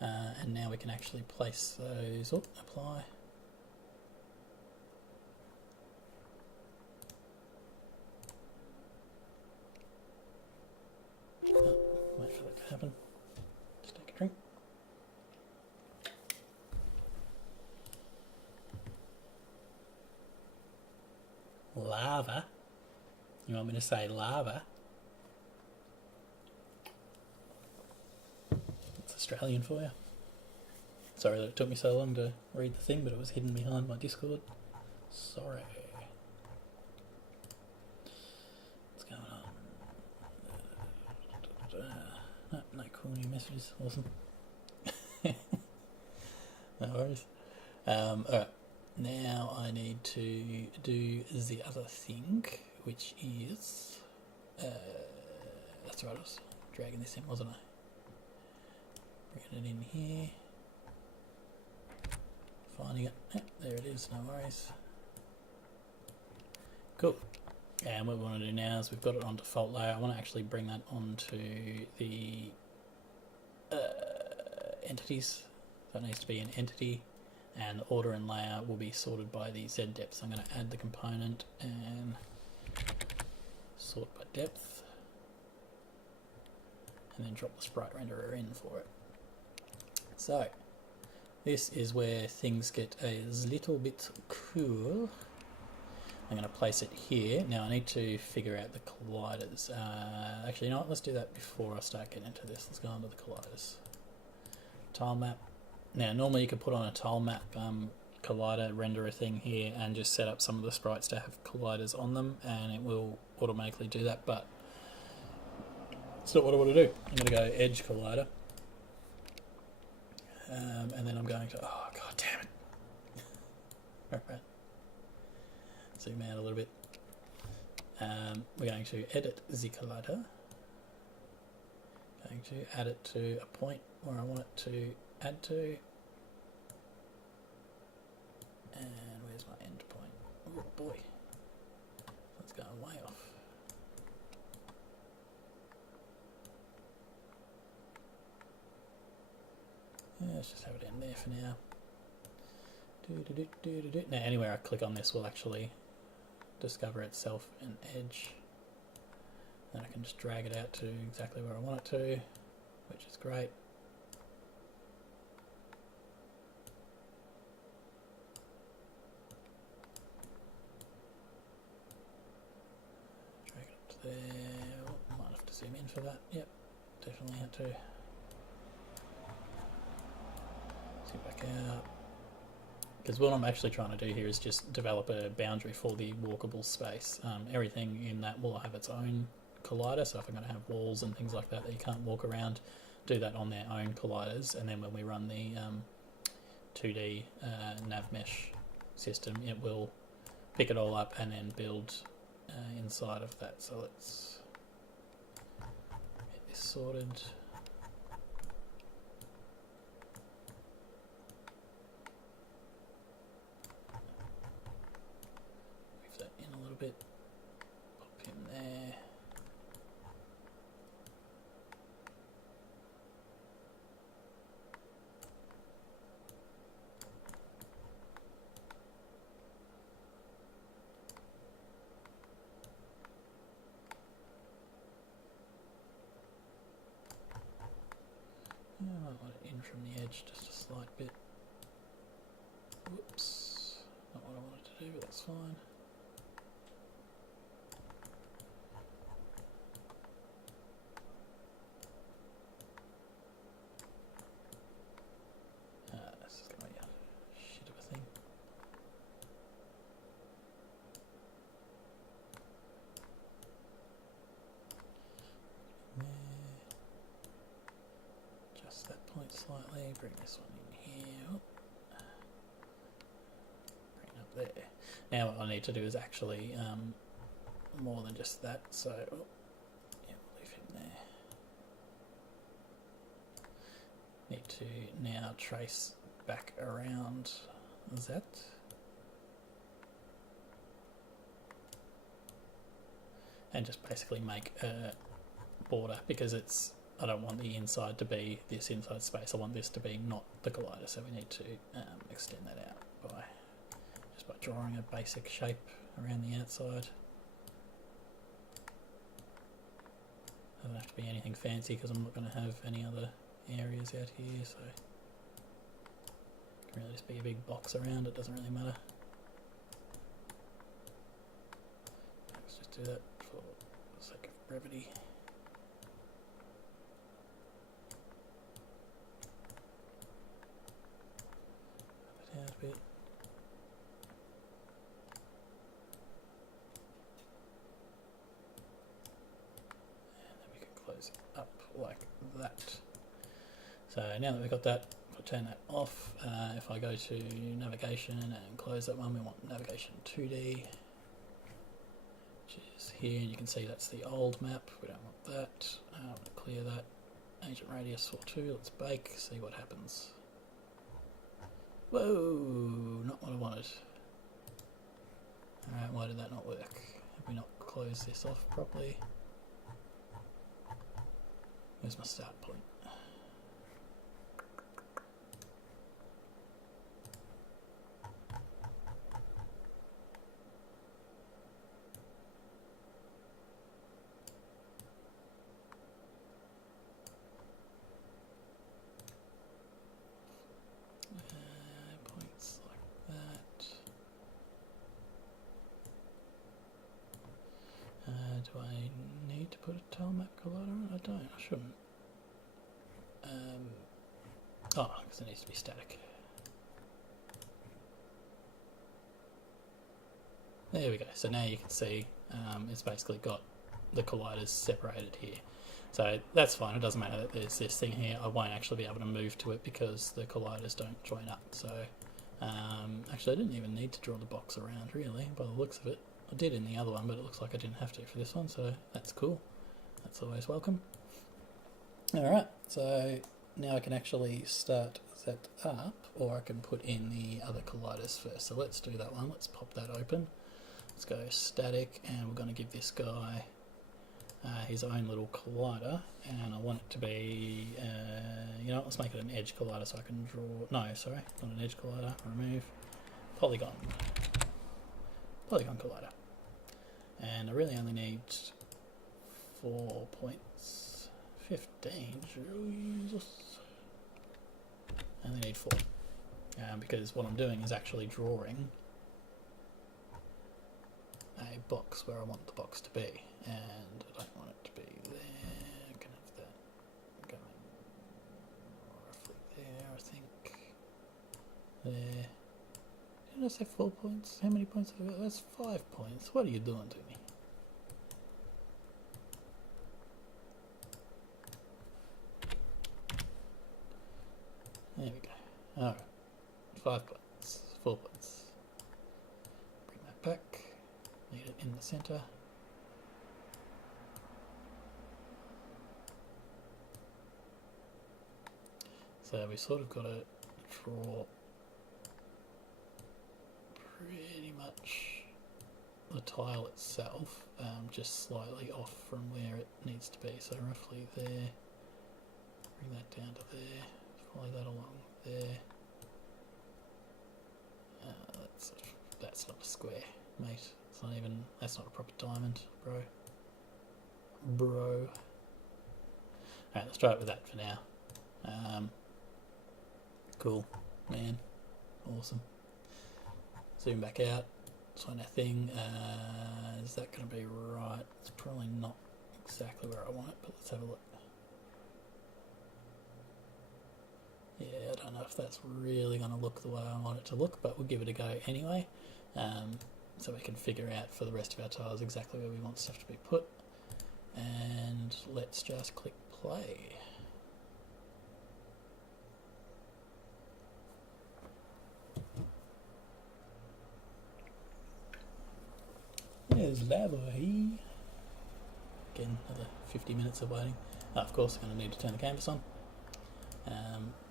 And now we can actually place those. Oh, apply. wait for that to happen. Just take a drink. Lava? You want me to say lava? It's Australian for you. Sorry that it took me so long to read the thing, but it was hidden behind my Discord. Sorry. What's going on? No cool new messages. Awesome. No worries. Alright. Now I need to do the other thing, which is... that's right, I was dragging this in, wasn't I? Bringing it in here. Finding it. Yep, there it is, no worries. Cool. And what we want to do now is we've got it on default layer. I want to actually bring that onto the entities. That needs to be an entity, and the order and layer will be sorted by the Z depth. So I'm going to add the component and sort by depth, and then drop the sprite renderer in for it. So this is where things get a little bit cool. I'm going to place it here. Now I need to figure out the colliders. Actually, you know what? Let's do that before I start getting into this. Let's go on to the colliders. Tile map. Now normally you could put on a tile map collider renderer thing here and just set up some of the sprites to have colliders on them, and it will automatically do that, but it's not what I want to do. I'm going to go edge collider. And then I'm going to, oh god damn it. Alright. Zoom out a little bit. We're going to edit the collider. Going to add it to a point where I want it to add to. And where's my end point? Oh boy. That's going way off. Yeah, let's just have it in there for now. Now anywhere I click on this will actually discover itself an edge. Then I can just drag it out to exactly where I want it to, which is great. Drag it up to there. Oh, might have to zoom in for that. Yep, definitely had to. Zoom back out. Because what I'm actually trying to do here is just develop a boundary for the walkable space. Everything in that will have its own collider, so if I'm going to have walls and things like that that you can't walk around, do that on their own colliders, and then when we run the 2D nav mesh system, it will pick it all up and then build inside of that. So let's get this sorted. Bit, pop him there. I might want it in from the edge just a slight bit. Whoops, not what I wanted to do, but that's fine. Slightly, bring this one in here, bring it up there. Now what I need to do is actually more than just that, so yeah, we'll leave him there. Need to now trace back around that. And just basically make a border, because it's, I don't want the inside to be this inside space, I want this to be not the collider, so we need to extend that out by drawing a basic shape around the outside. I don't have to be anything fancy because I'm not going to have any other areas out here, so it can really just be a big box around, it doesn't really matter. Let's just do that for the sake of brevity. Move it out a bit. Close it up like that. So now that we've got that, I'll turn that off. If I go to navigation and close that one, we want navigation 2D, which is here, and you can see that's the old map. We don't want that. I'm going to clear that. Agent radius 42, let's bake, see what happens. Whoa, not what I wanted. Alright, why did that not work? Have we not closed this off properly? Where's my start point? Points like that. Do I need to put a tile map collider on? I don't. I shouldn't. Oh, because it needs to be static. There we go. So now you can see it's basically got the colliders separated here. So that's fine. It doesn't matter that there's this thing here. I won't actually be able to move to it because the colliders don't join up. So actually, I didn't even need to draw the box around really, by the looks of it. I did in the other one, but it looks like I didn't have to for this one, so that's cool. That's always welcome. Alright, so now I can actually start that up, or I can put in the other colliders first. So let's do that one. Let's pop that open. Let's go static, and we're going to give this guy his own little collider, and I want it to be, you know, let's make it an edge collider so I can draw, no, sorry, not an edge collider, remove, polygon collider. And I really only need 4 points. 15, Jesus. I only need 4. Because what I'm doing is actually drawing a box where I want the box to be. And I don't want it to be there. I can have that going roughly there, I think. There. Did I say 4 points? How many points have I got? That's 5 points. What are you doing to me? There we go. Alright. 5 points. 4 points. Bring that back. Need it in the centre. So we sort of got to draw pretty much the tile itself, just slightly off from where it needs to be. So roughly there. Bring that down to there. Follow that along there. That's not a square, mate. It's not even. That's not a proper diamond, bro. Alright, let's try it with that for now. Cool, man. Awesome. Zoom back out. Find our thing. Is that going to be right? It's probably not exactly where I want it, but let's have a look. Yeah, I don't know if that's really going to look the way I want it to look, but we'll give it a go anyway. So we can figure out for the rest of our tiles exactly where we want stuff to be put. And let's just click play. There's lava here. Again, another 50 minutes of waiting. Oh, of course, I'm going to need to turn the canvas on.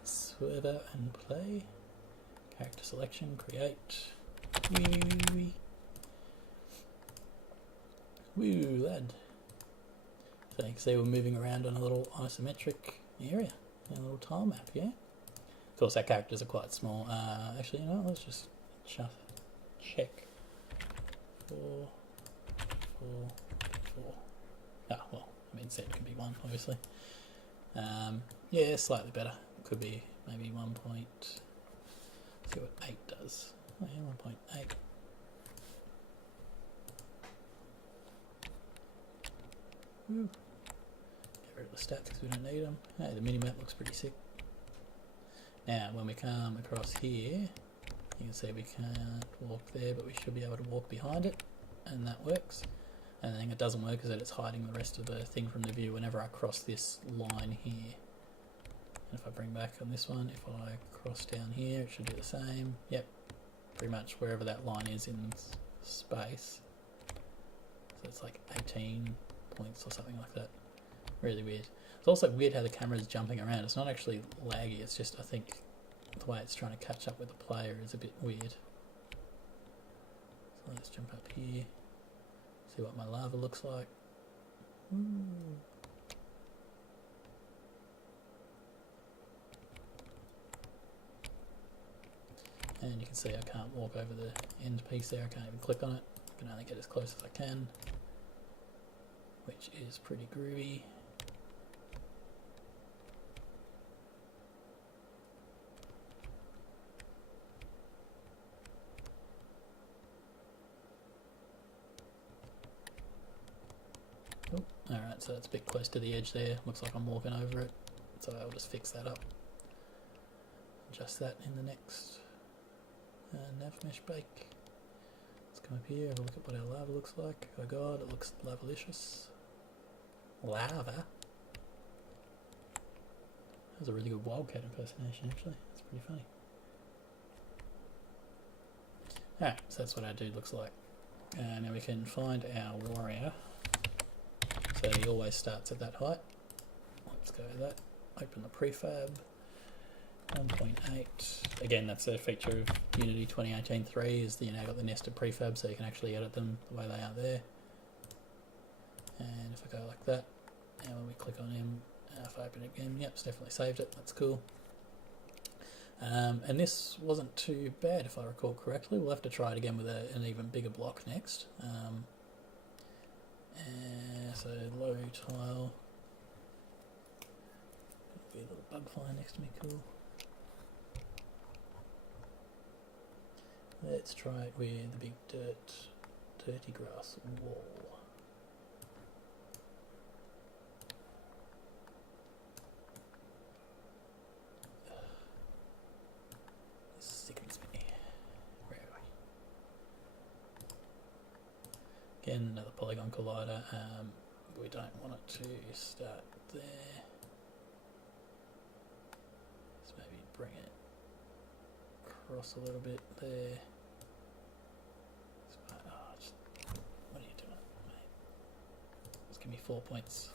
Server and play. Character selection, create. Wee. Woo, lad. So you can see we're moving around on a little isometric area, a little tile map, yeah? Of course, our characters are quite small. Actually, you know, let's just check. 4. Ah, well, I mean, Z can be 1, obviously. Yeah, slightly better. Could be maybe 1 point. See what 8 does. Oh, yeah, 1.8. Get rid of the stats because we don't need them. Hey, the minimap looks pretty sick. Now, when we come across here, you can see we can't walk there, but we should be able to walk behind it, and that works. And the thing that doesn't work is that it's hiding the rest of the thing from the view whenever I cross this line here. And if I bring back on this one, if I cross down here, it should do the same. Yep, pretty much wherever that line is in space. So it's like 18 points or something like that. Really weird. It's also weird how the camera's jumping around. It's not actually laggy, it's just, I think, the way it's trying to catch up with the player is a bit weird. So let's jump up here, see what my lava looks like. Ooh. And you can see I can't walk over the end piece there, I can't even click on it. I can only get as close as I can, which is pretty groovy. Oh, alright, so it's a bit close to the edge there, looks like I'm walking over it, so I'll just fix that up. Adjust that in the next nav mesh bake. Let's come up here, have a look at what our lava looks like. Oh god, it looks lavalicious. Lava? That was a really good Wildcat impersonation actually, that's pretty funny. Alright, so that's what our dude looks like. Now we can find our warrior. So he always starts at that height. Let's go with that. Open the prefab. 1.8. Again, that's a feature of Unity 2018.3 is that you now got the nested prefab so you can actually edit them the way they are there. And if I go like that, and when we click on him, if I open it again, yep, it's definitely saved it, that's cool. And this wasn't too bad if I recall correctly. We'll have to try it again with an even bigger block next. So low tile. Be a little bug fly next to me, cool. Let's try it with the big dirty grass wall. This sickens me. Where are we? Again, another polygon collider. We don't want it to start there. Let's maybe bring it across a little bit there. What are you doing, mate? Just give me 4 points.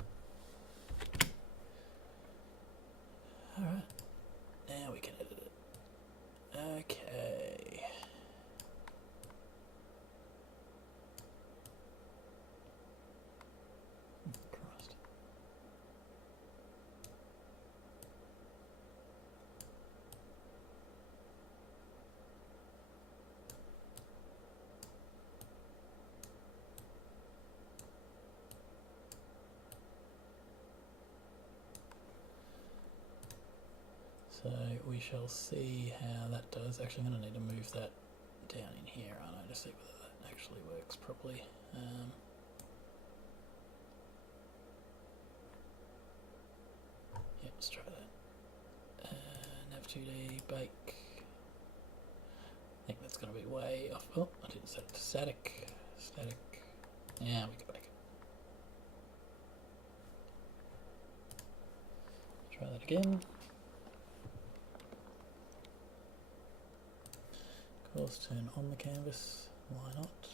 Alright, now we can edit it. Okay. Christ. So we shall see how that does. Actually, I'm going to need to move that down in here, aren't I, to see whether that actually works properly. Let's try that. Nav2D, bake. I think that's going to be way off. Oh, I didn't set it to static. Static. Yeah, we can bake it. Try that again. Of course, turn on the canvas. Why not?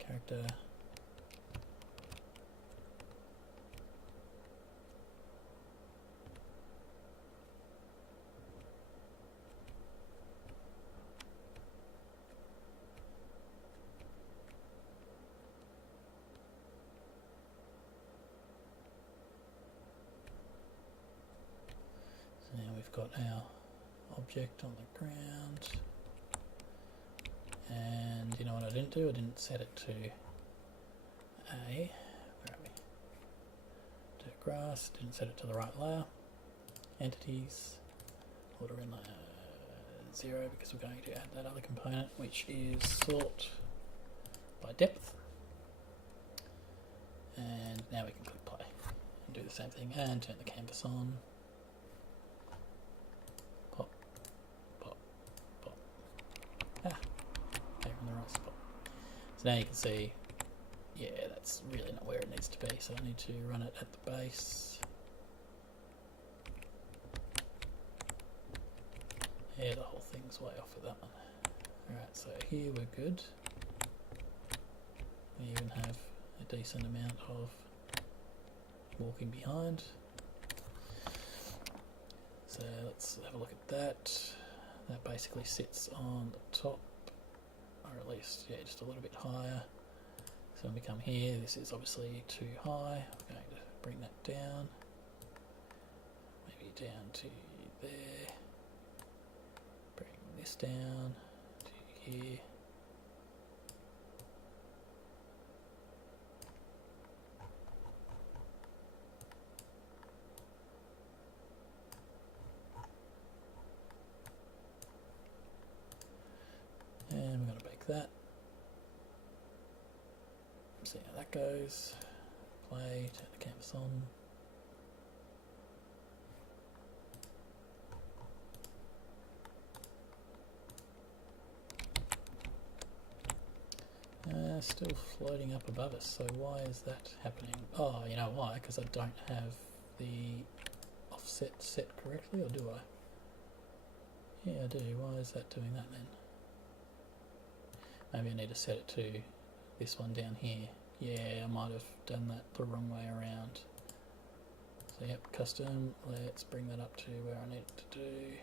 Character. So now we've got our object on the ground, and you know what I didn't do? I didn't set it to A. Where are we? grass, didn't set it to the right layer. Entities, order in layer 0 because we're going to add that other component, which is sort by depth. And now we can click play and do the same thing and turn the canvas on. Pop, pop, pop. Ah, okay, we're in the right spot. So now you can see, yeah, that's really not where it needs to be, so I need to run it at the base. Yeah, the whole thing's way off with that one. Alright, so here we're good. We even have a decent amount of walking behind. So let's have a look at that. That basically sits on the top, or at least, yeah, just a little bit higher. So when we come here, this is obviously too high. We're going to bring that down, maybe down to there. Bring this down to here. And we're going to bake that. See how that goes. Play, turn the canvas on. Still floating up above us, so why is that happening? Oh, you know why? Because I don't have the offset set correctly, or do I? Yeah, I do. Why is that doing that then? Maybe I need to set it to this one down here. Yeah, I might have done that the wrong way around. So yep, custom, let's bring that up to where I need it to do.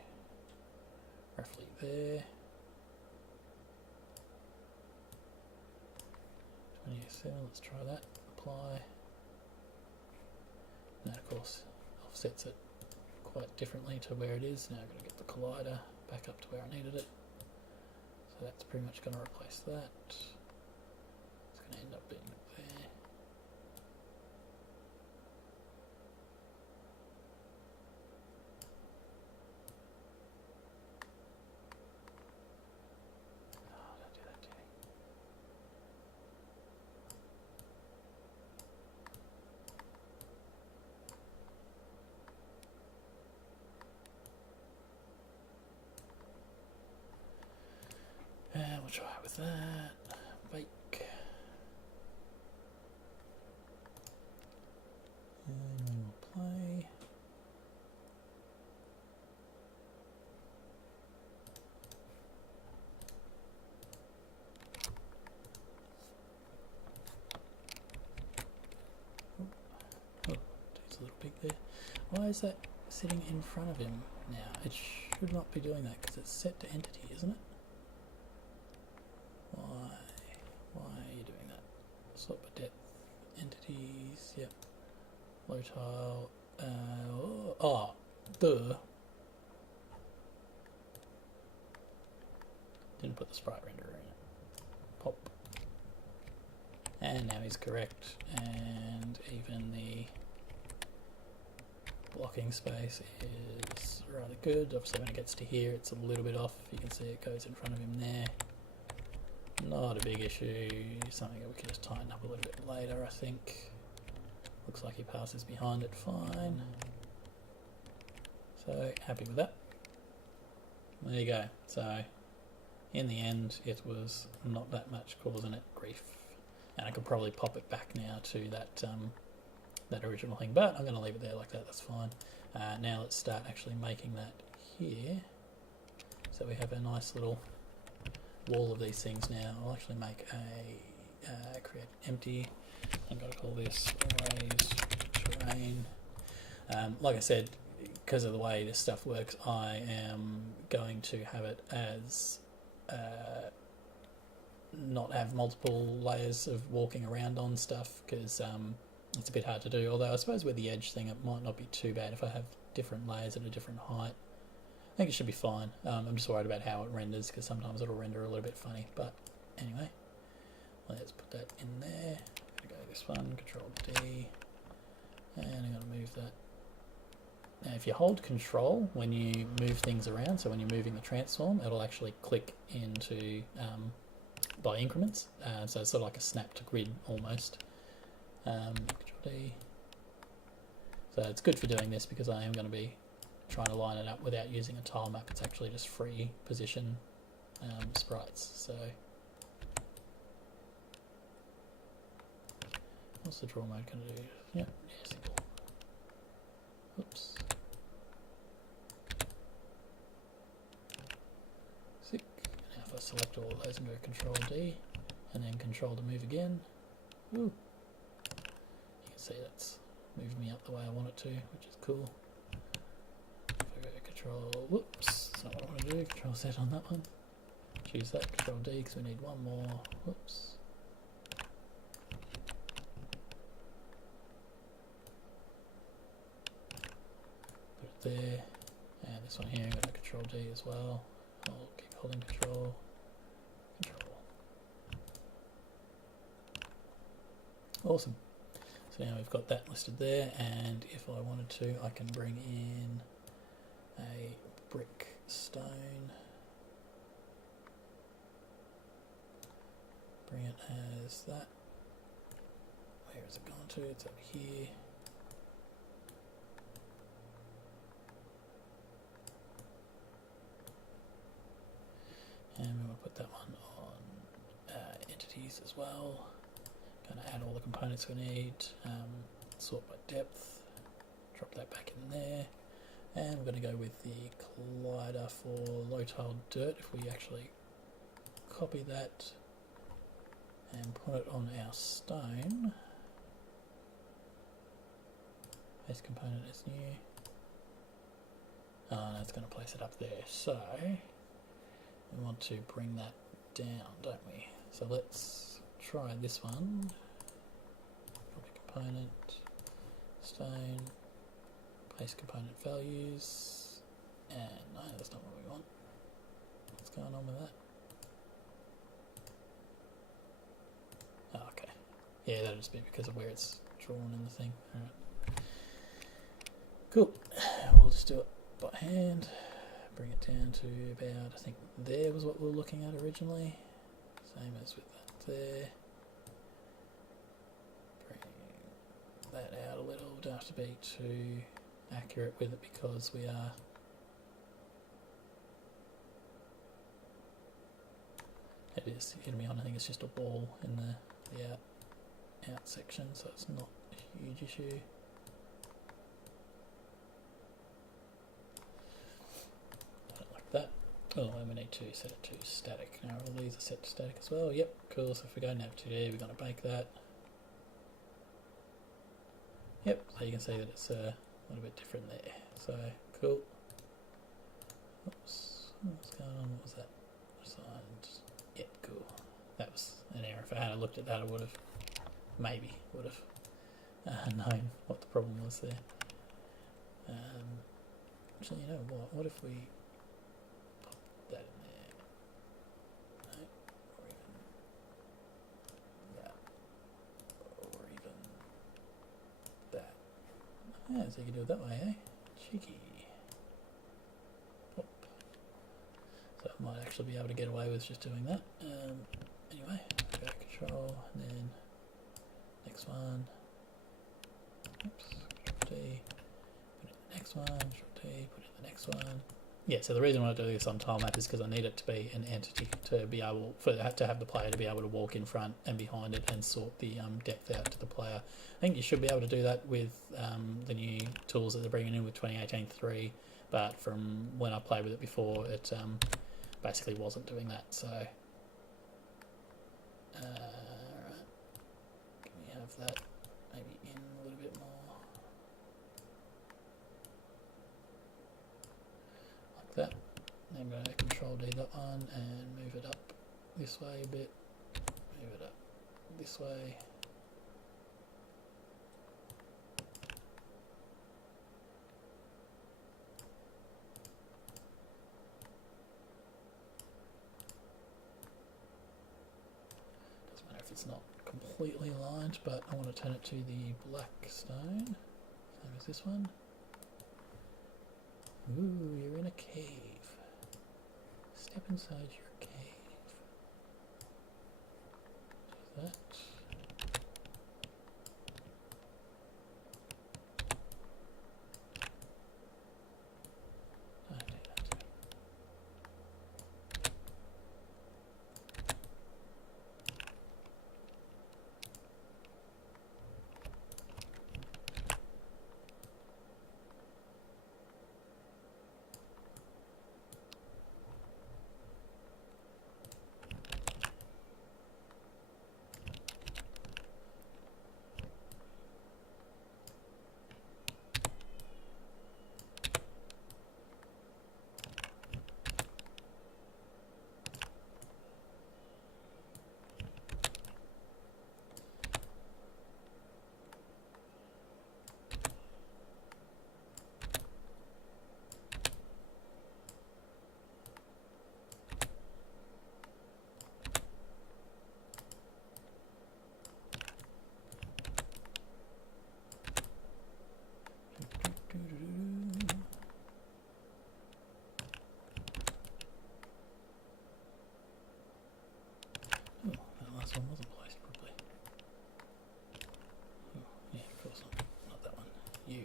Roughly there. 27, let's try that. Apply. And that of course offsets it quite differently to where it is. Now I've got to get the collider back up to where I needed it. So that's pretty much going to replace that. It's going to end up being there. Oh, don't do that to me. And we'll try it with that. Bake. And then we'll play. Oh, it's a little big there. Why is that sitting in front of him now? It should not be doing that because it's set to entity, isn't it? Why are you doing that? Sort by depth, entities, yep. Low tile, duh. Didn't put the sprite renderer in it. Pop. And now he's correct. And even the blocking space is rather good. Obviously when it gets to here it's a little bit off. You can see it goes in front of him there. Not a big issue, something that we can just tighten up a little bit later, I think. Looks like he passes behind it fine. So, happy with that. There you go. So, in the end, it was not that much causing it grief. And I could probably pop it back now to that that original thing, but I'm going to leave it there like that, that's fine. Now let's start actually making that here. So we have a nice little wall of these things now. I'll actually make a create empty. I'm going to call this raised terrain. Like I said, because of the way this stuff works, I am going to have it as not have multiple layers of walking around on stuff, because it's a bit hard to do. Although I suppose with the edge thing it might not be too bad if I have different layers at a different height. I think it should be fine. I'm just worried about how it renders, because sometimes it'll render a little bit funny. But anyway, let's put that in there. I'm going to go this one, Control D, and I'm going to that. Now if you hold control when you move things around, so when you're moving the transform, it'll actually click into by increments, so it's sort of like a snap to grid almost. Control D. So it's good for doing this because I am going to be trying to line it up without using a tile map. It's actually just free position sprites. So what's the draw mode going to do? Yeah, simple. Oops. Sick. Now if I select all of those and go Control D and then Control to move again, woo. You can see that's moved me up the way I want it to, which is cool. If I go Control, whoops, that's not what I want to do. Control Z on that one. Choose that. Control D because we need one more. Whoops. Put it there, and this one here, I'm going to Control D as well. I'll keep holding Control. Awesome. So now we've got that listed there, and if I wanted to, I can bring in a brick stone. Bring it as that. Where is it gone to? It's over here. And we want to put that one on entities as well. Going to add all the components we need. Sort by depth. Drop that back in there. And we're going to go with the collider for low tiled dirt. If we actually copy that and put it on our stone. Base component is new. Oh, no, it's going to place it up there. So we want to bring that down, don't we? So let's try this one. Copy component, stone, place component values, and no, that's not what we want. What's going on with that? Oh, okay. Yeah, that'll just be because of where it's drawn in the thing. Alright. Cool. We'll just do it by hand. Bring it down to about, I think there was what we were looking at originally. Same as with that there. Bring that out a little. Don't have to be too accurate with it because we are it is going to be on, I think it's just a wall in the out section, so it's not a huge issue. That. Oh, and we need to set it to static. Now all these are set to static as well. Yep, cool. So if we go nav 2D, we're going to bake that. Yep, so you can see that it's a little bit different there. So cool. Oops, what's going on? What was that? Assigned. Yep, cool. That was an error. If I had looked at that, I would have known what the problem was there. Actually, you know what? What if we that in there, no, or even that, or even that. Yeah, so you can do it that way, eh? Cheeky. Whoop. So I might actually be able to get away with just doing that. Anyway, go Control, and then next one. Oops, Control D. Put in the next one. Control D. Put in the next one. Yeah, so the reason I do this on tile map is because I need it to be an entity to be able to have the player to be able to walk in front and behind it and sort the depth out to the player. I think you should be able to do that with the new tools that they're bringing in with 2018.3, but from when I played with it before, it basically wasn't doing that. So, right, can we have that maybe in a little bit more? That. Then I'm going to Control D that one and move it up this way a bit, move it up this way. Doesn't matter if it's not completely aligned, but I want to turn it to the black stone. Same as this one. Ooh, you're in a cave. Step inside your cave. Do that. Don't do that to me. Oh, that last one wasn't placed properly. Oh, yeah, of course not that one. You.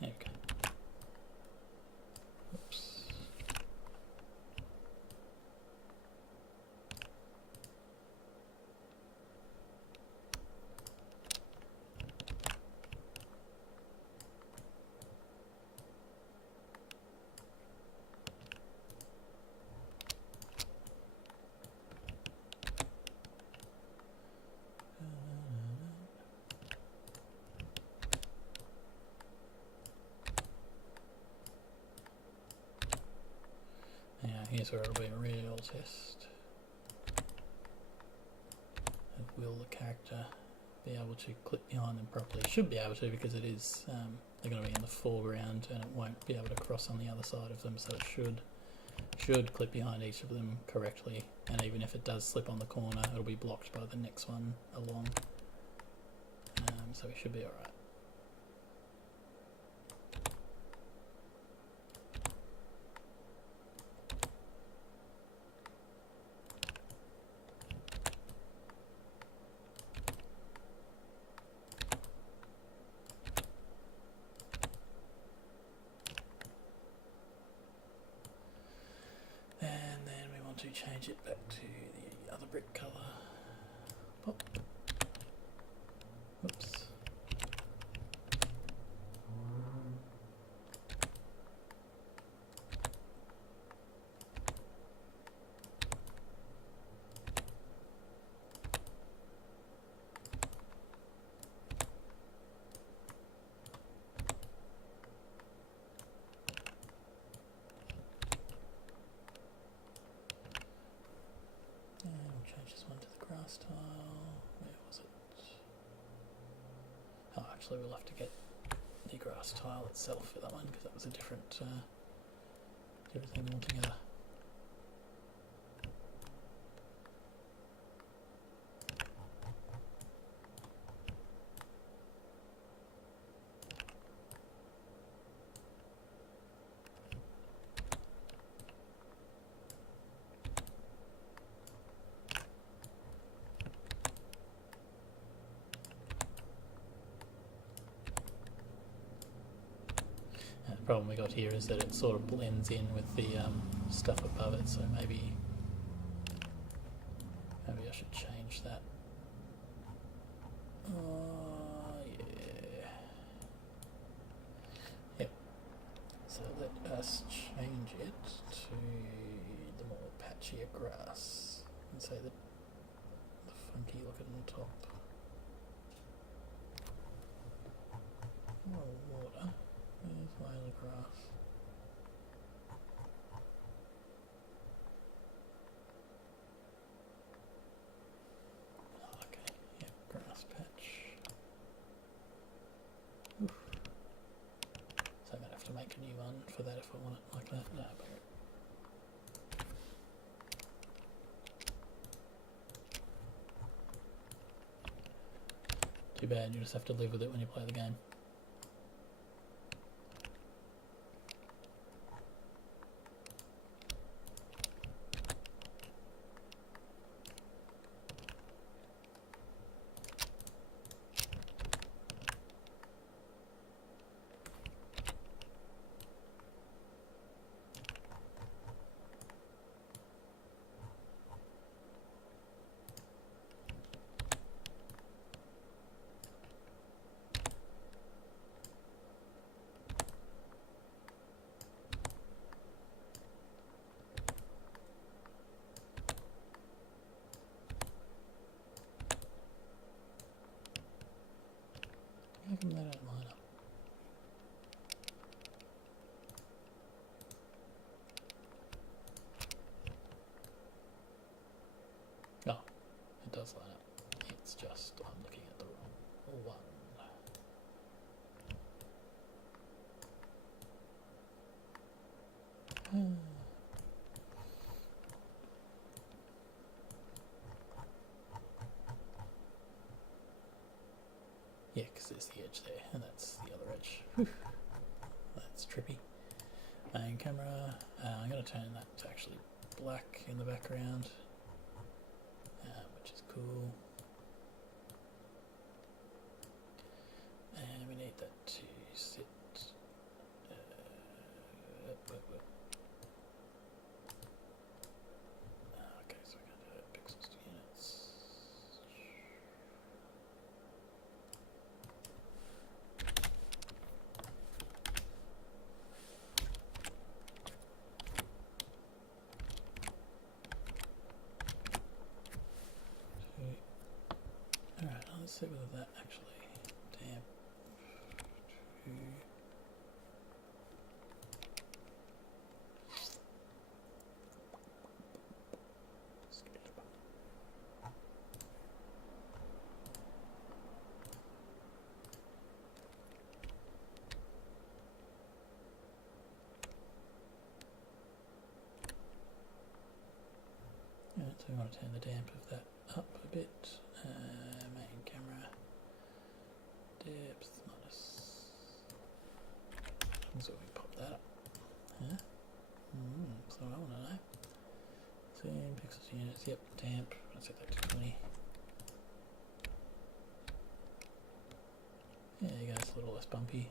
There we go. Oops. Now here's where it'll be a real test. And will the character be able to clip behind them properly? Should be able to, because it is they're going to be in the foreground and it won't be able to cross on the other side of them, so it should clip behind each of them correctly, and even if it does slip on the corner it'll be blocked by the next one along, so we should be alright. To change it back to the other brick colour. Pop. Whoops. Change this one to the grass tile. Where was it? Oh, actually we'll have to get the grass tile itself for that one, because that was a different thing altogether. The problem we got here is that it sort of blends in with the stuff above it, so maybe I should change that. Yeah. Yep. So let us change it to the more patchier grass and say the funky looking on top. More water. Where's my other grass? Oh, okay, yep, grass patch. Oof. So I'm going to have to make a new one for that if I want it like that. No, but Too bad, you just have to live with it when you play the game. How come they don't line up? No, it does line up. It's just I'm looking at the wrong one. Yeah, because there's the edge there, and that's the other edge. Whew. That's trippy. Main camera. I'm going to turn that to actually black in the background, which is cool. And we need that to sit. Okay, so we're going to do pixels to units. Alright, let's see whether that actually damp to Alright, so we want to turn the damp of that up a bit. Main camera depth minus. So we pop that up. Huh? So I want to know. Same pixels to units. Yep, damp. Let's set that to 20. There you go. It's a little less bumpy.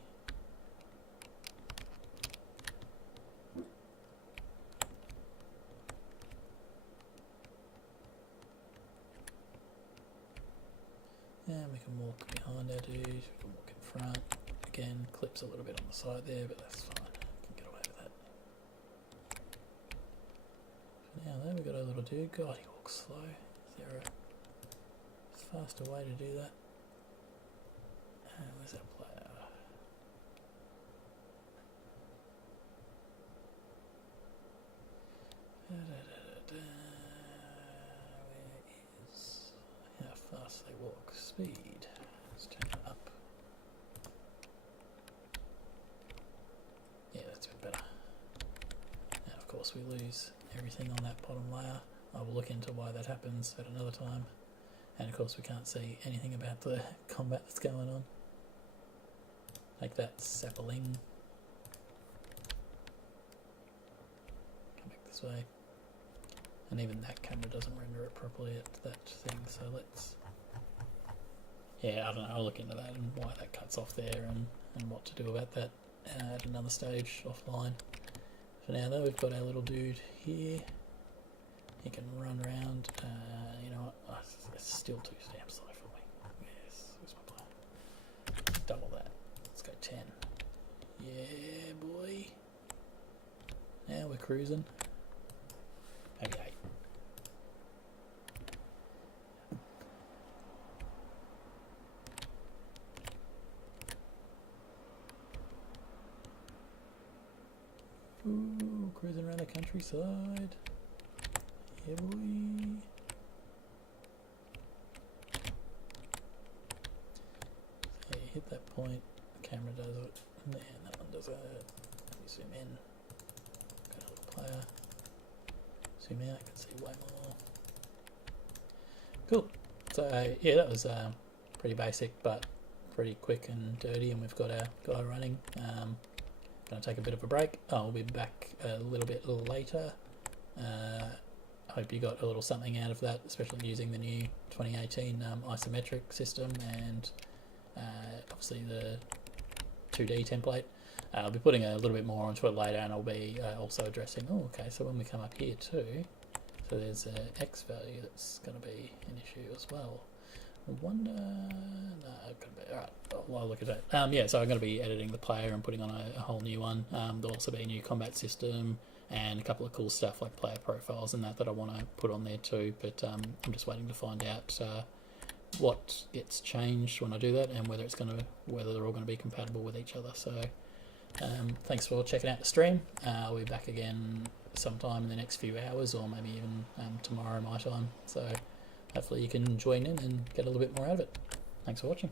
And we can walk behind our dude, we can walk in front. Again, clips a little bit on the side there, but that's fine. We can get away with that. For now though, we've got our little dude. God, he walks slow. Is there a faster way to do that? Where's that player? How fast they walk. Speed. Let's turn it up. Yeah, that's a bit better. Now, of course, we lose everything on that bottom layer. I will look into why that happens at another time. And of course, we can't see anything about the combat that's going on. Like that sapling. Come back this way. And even that camera doesn't render it properly at that thing, so let's... Yeah, I don't know, I'll look into that and why that cuts off there and what to do about that at another stage offline. For now though, we've got our little dude here. He can run around. You know what, it's still too damn slow for me. Yes, where's my plan? Double that. Let's go 10. Yeah, boy. Now we're cruising. Maybe 8. Ooh, cruising around the countryside. Yeah, boy. So you hit that point, the camera does it, and then that one does it. Let me zoom in. Got a little player. Zoom out, you can see way more. Cool. So yeah, that was pretty basic but pretty quick and dirty, and we've got our guy running. Going to take a bit of a break. I'll be back a little bit later. Hope you got a little something out of that, especially using the new 2018 isometric system and obviously the 2D template. I'll be putting a little bit more onto it later, and I'll be also addressing, so when we come up here too, so there's an X value that's going to be an issue as well. I wonder, no, it could be, alright, I'll look at that. So I'm going to be editing the player and putting on a whole new one. There'll also be a new combat system and a couple of cool stuff like player profiles and that I want to put on there too, but I'm just waiting to find out what gets changed when I do that, and whether they're all going to be compatible with each other. So thanks for checking out the stream. I'll be back again sometime in the next few hours, or maybe even tomorrow my time, so hopefully you can join in and get a little bit more out of it. Thanks for watching.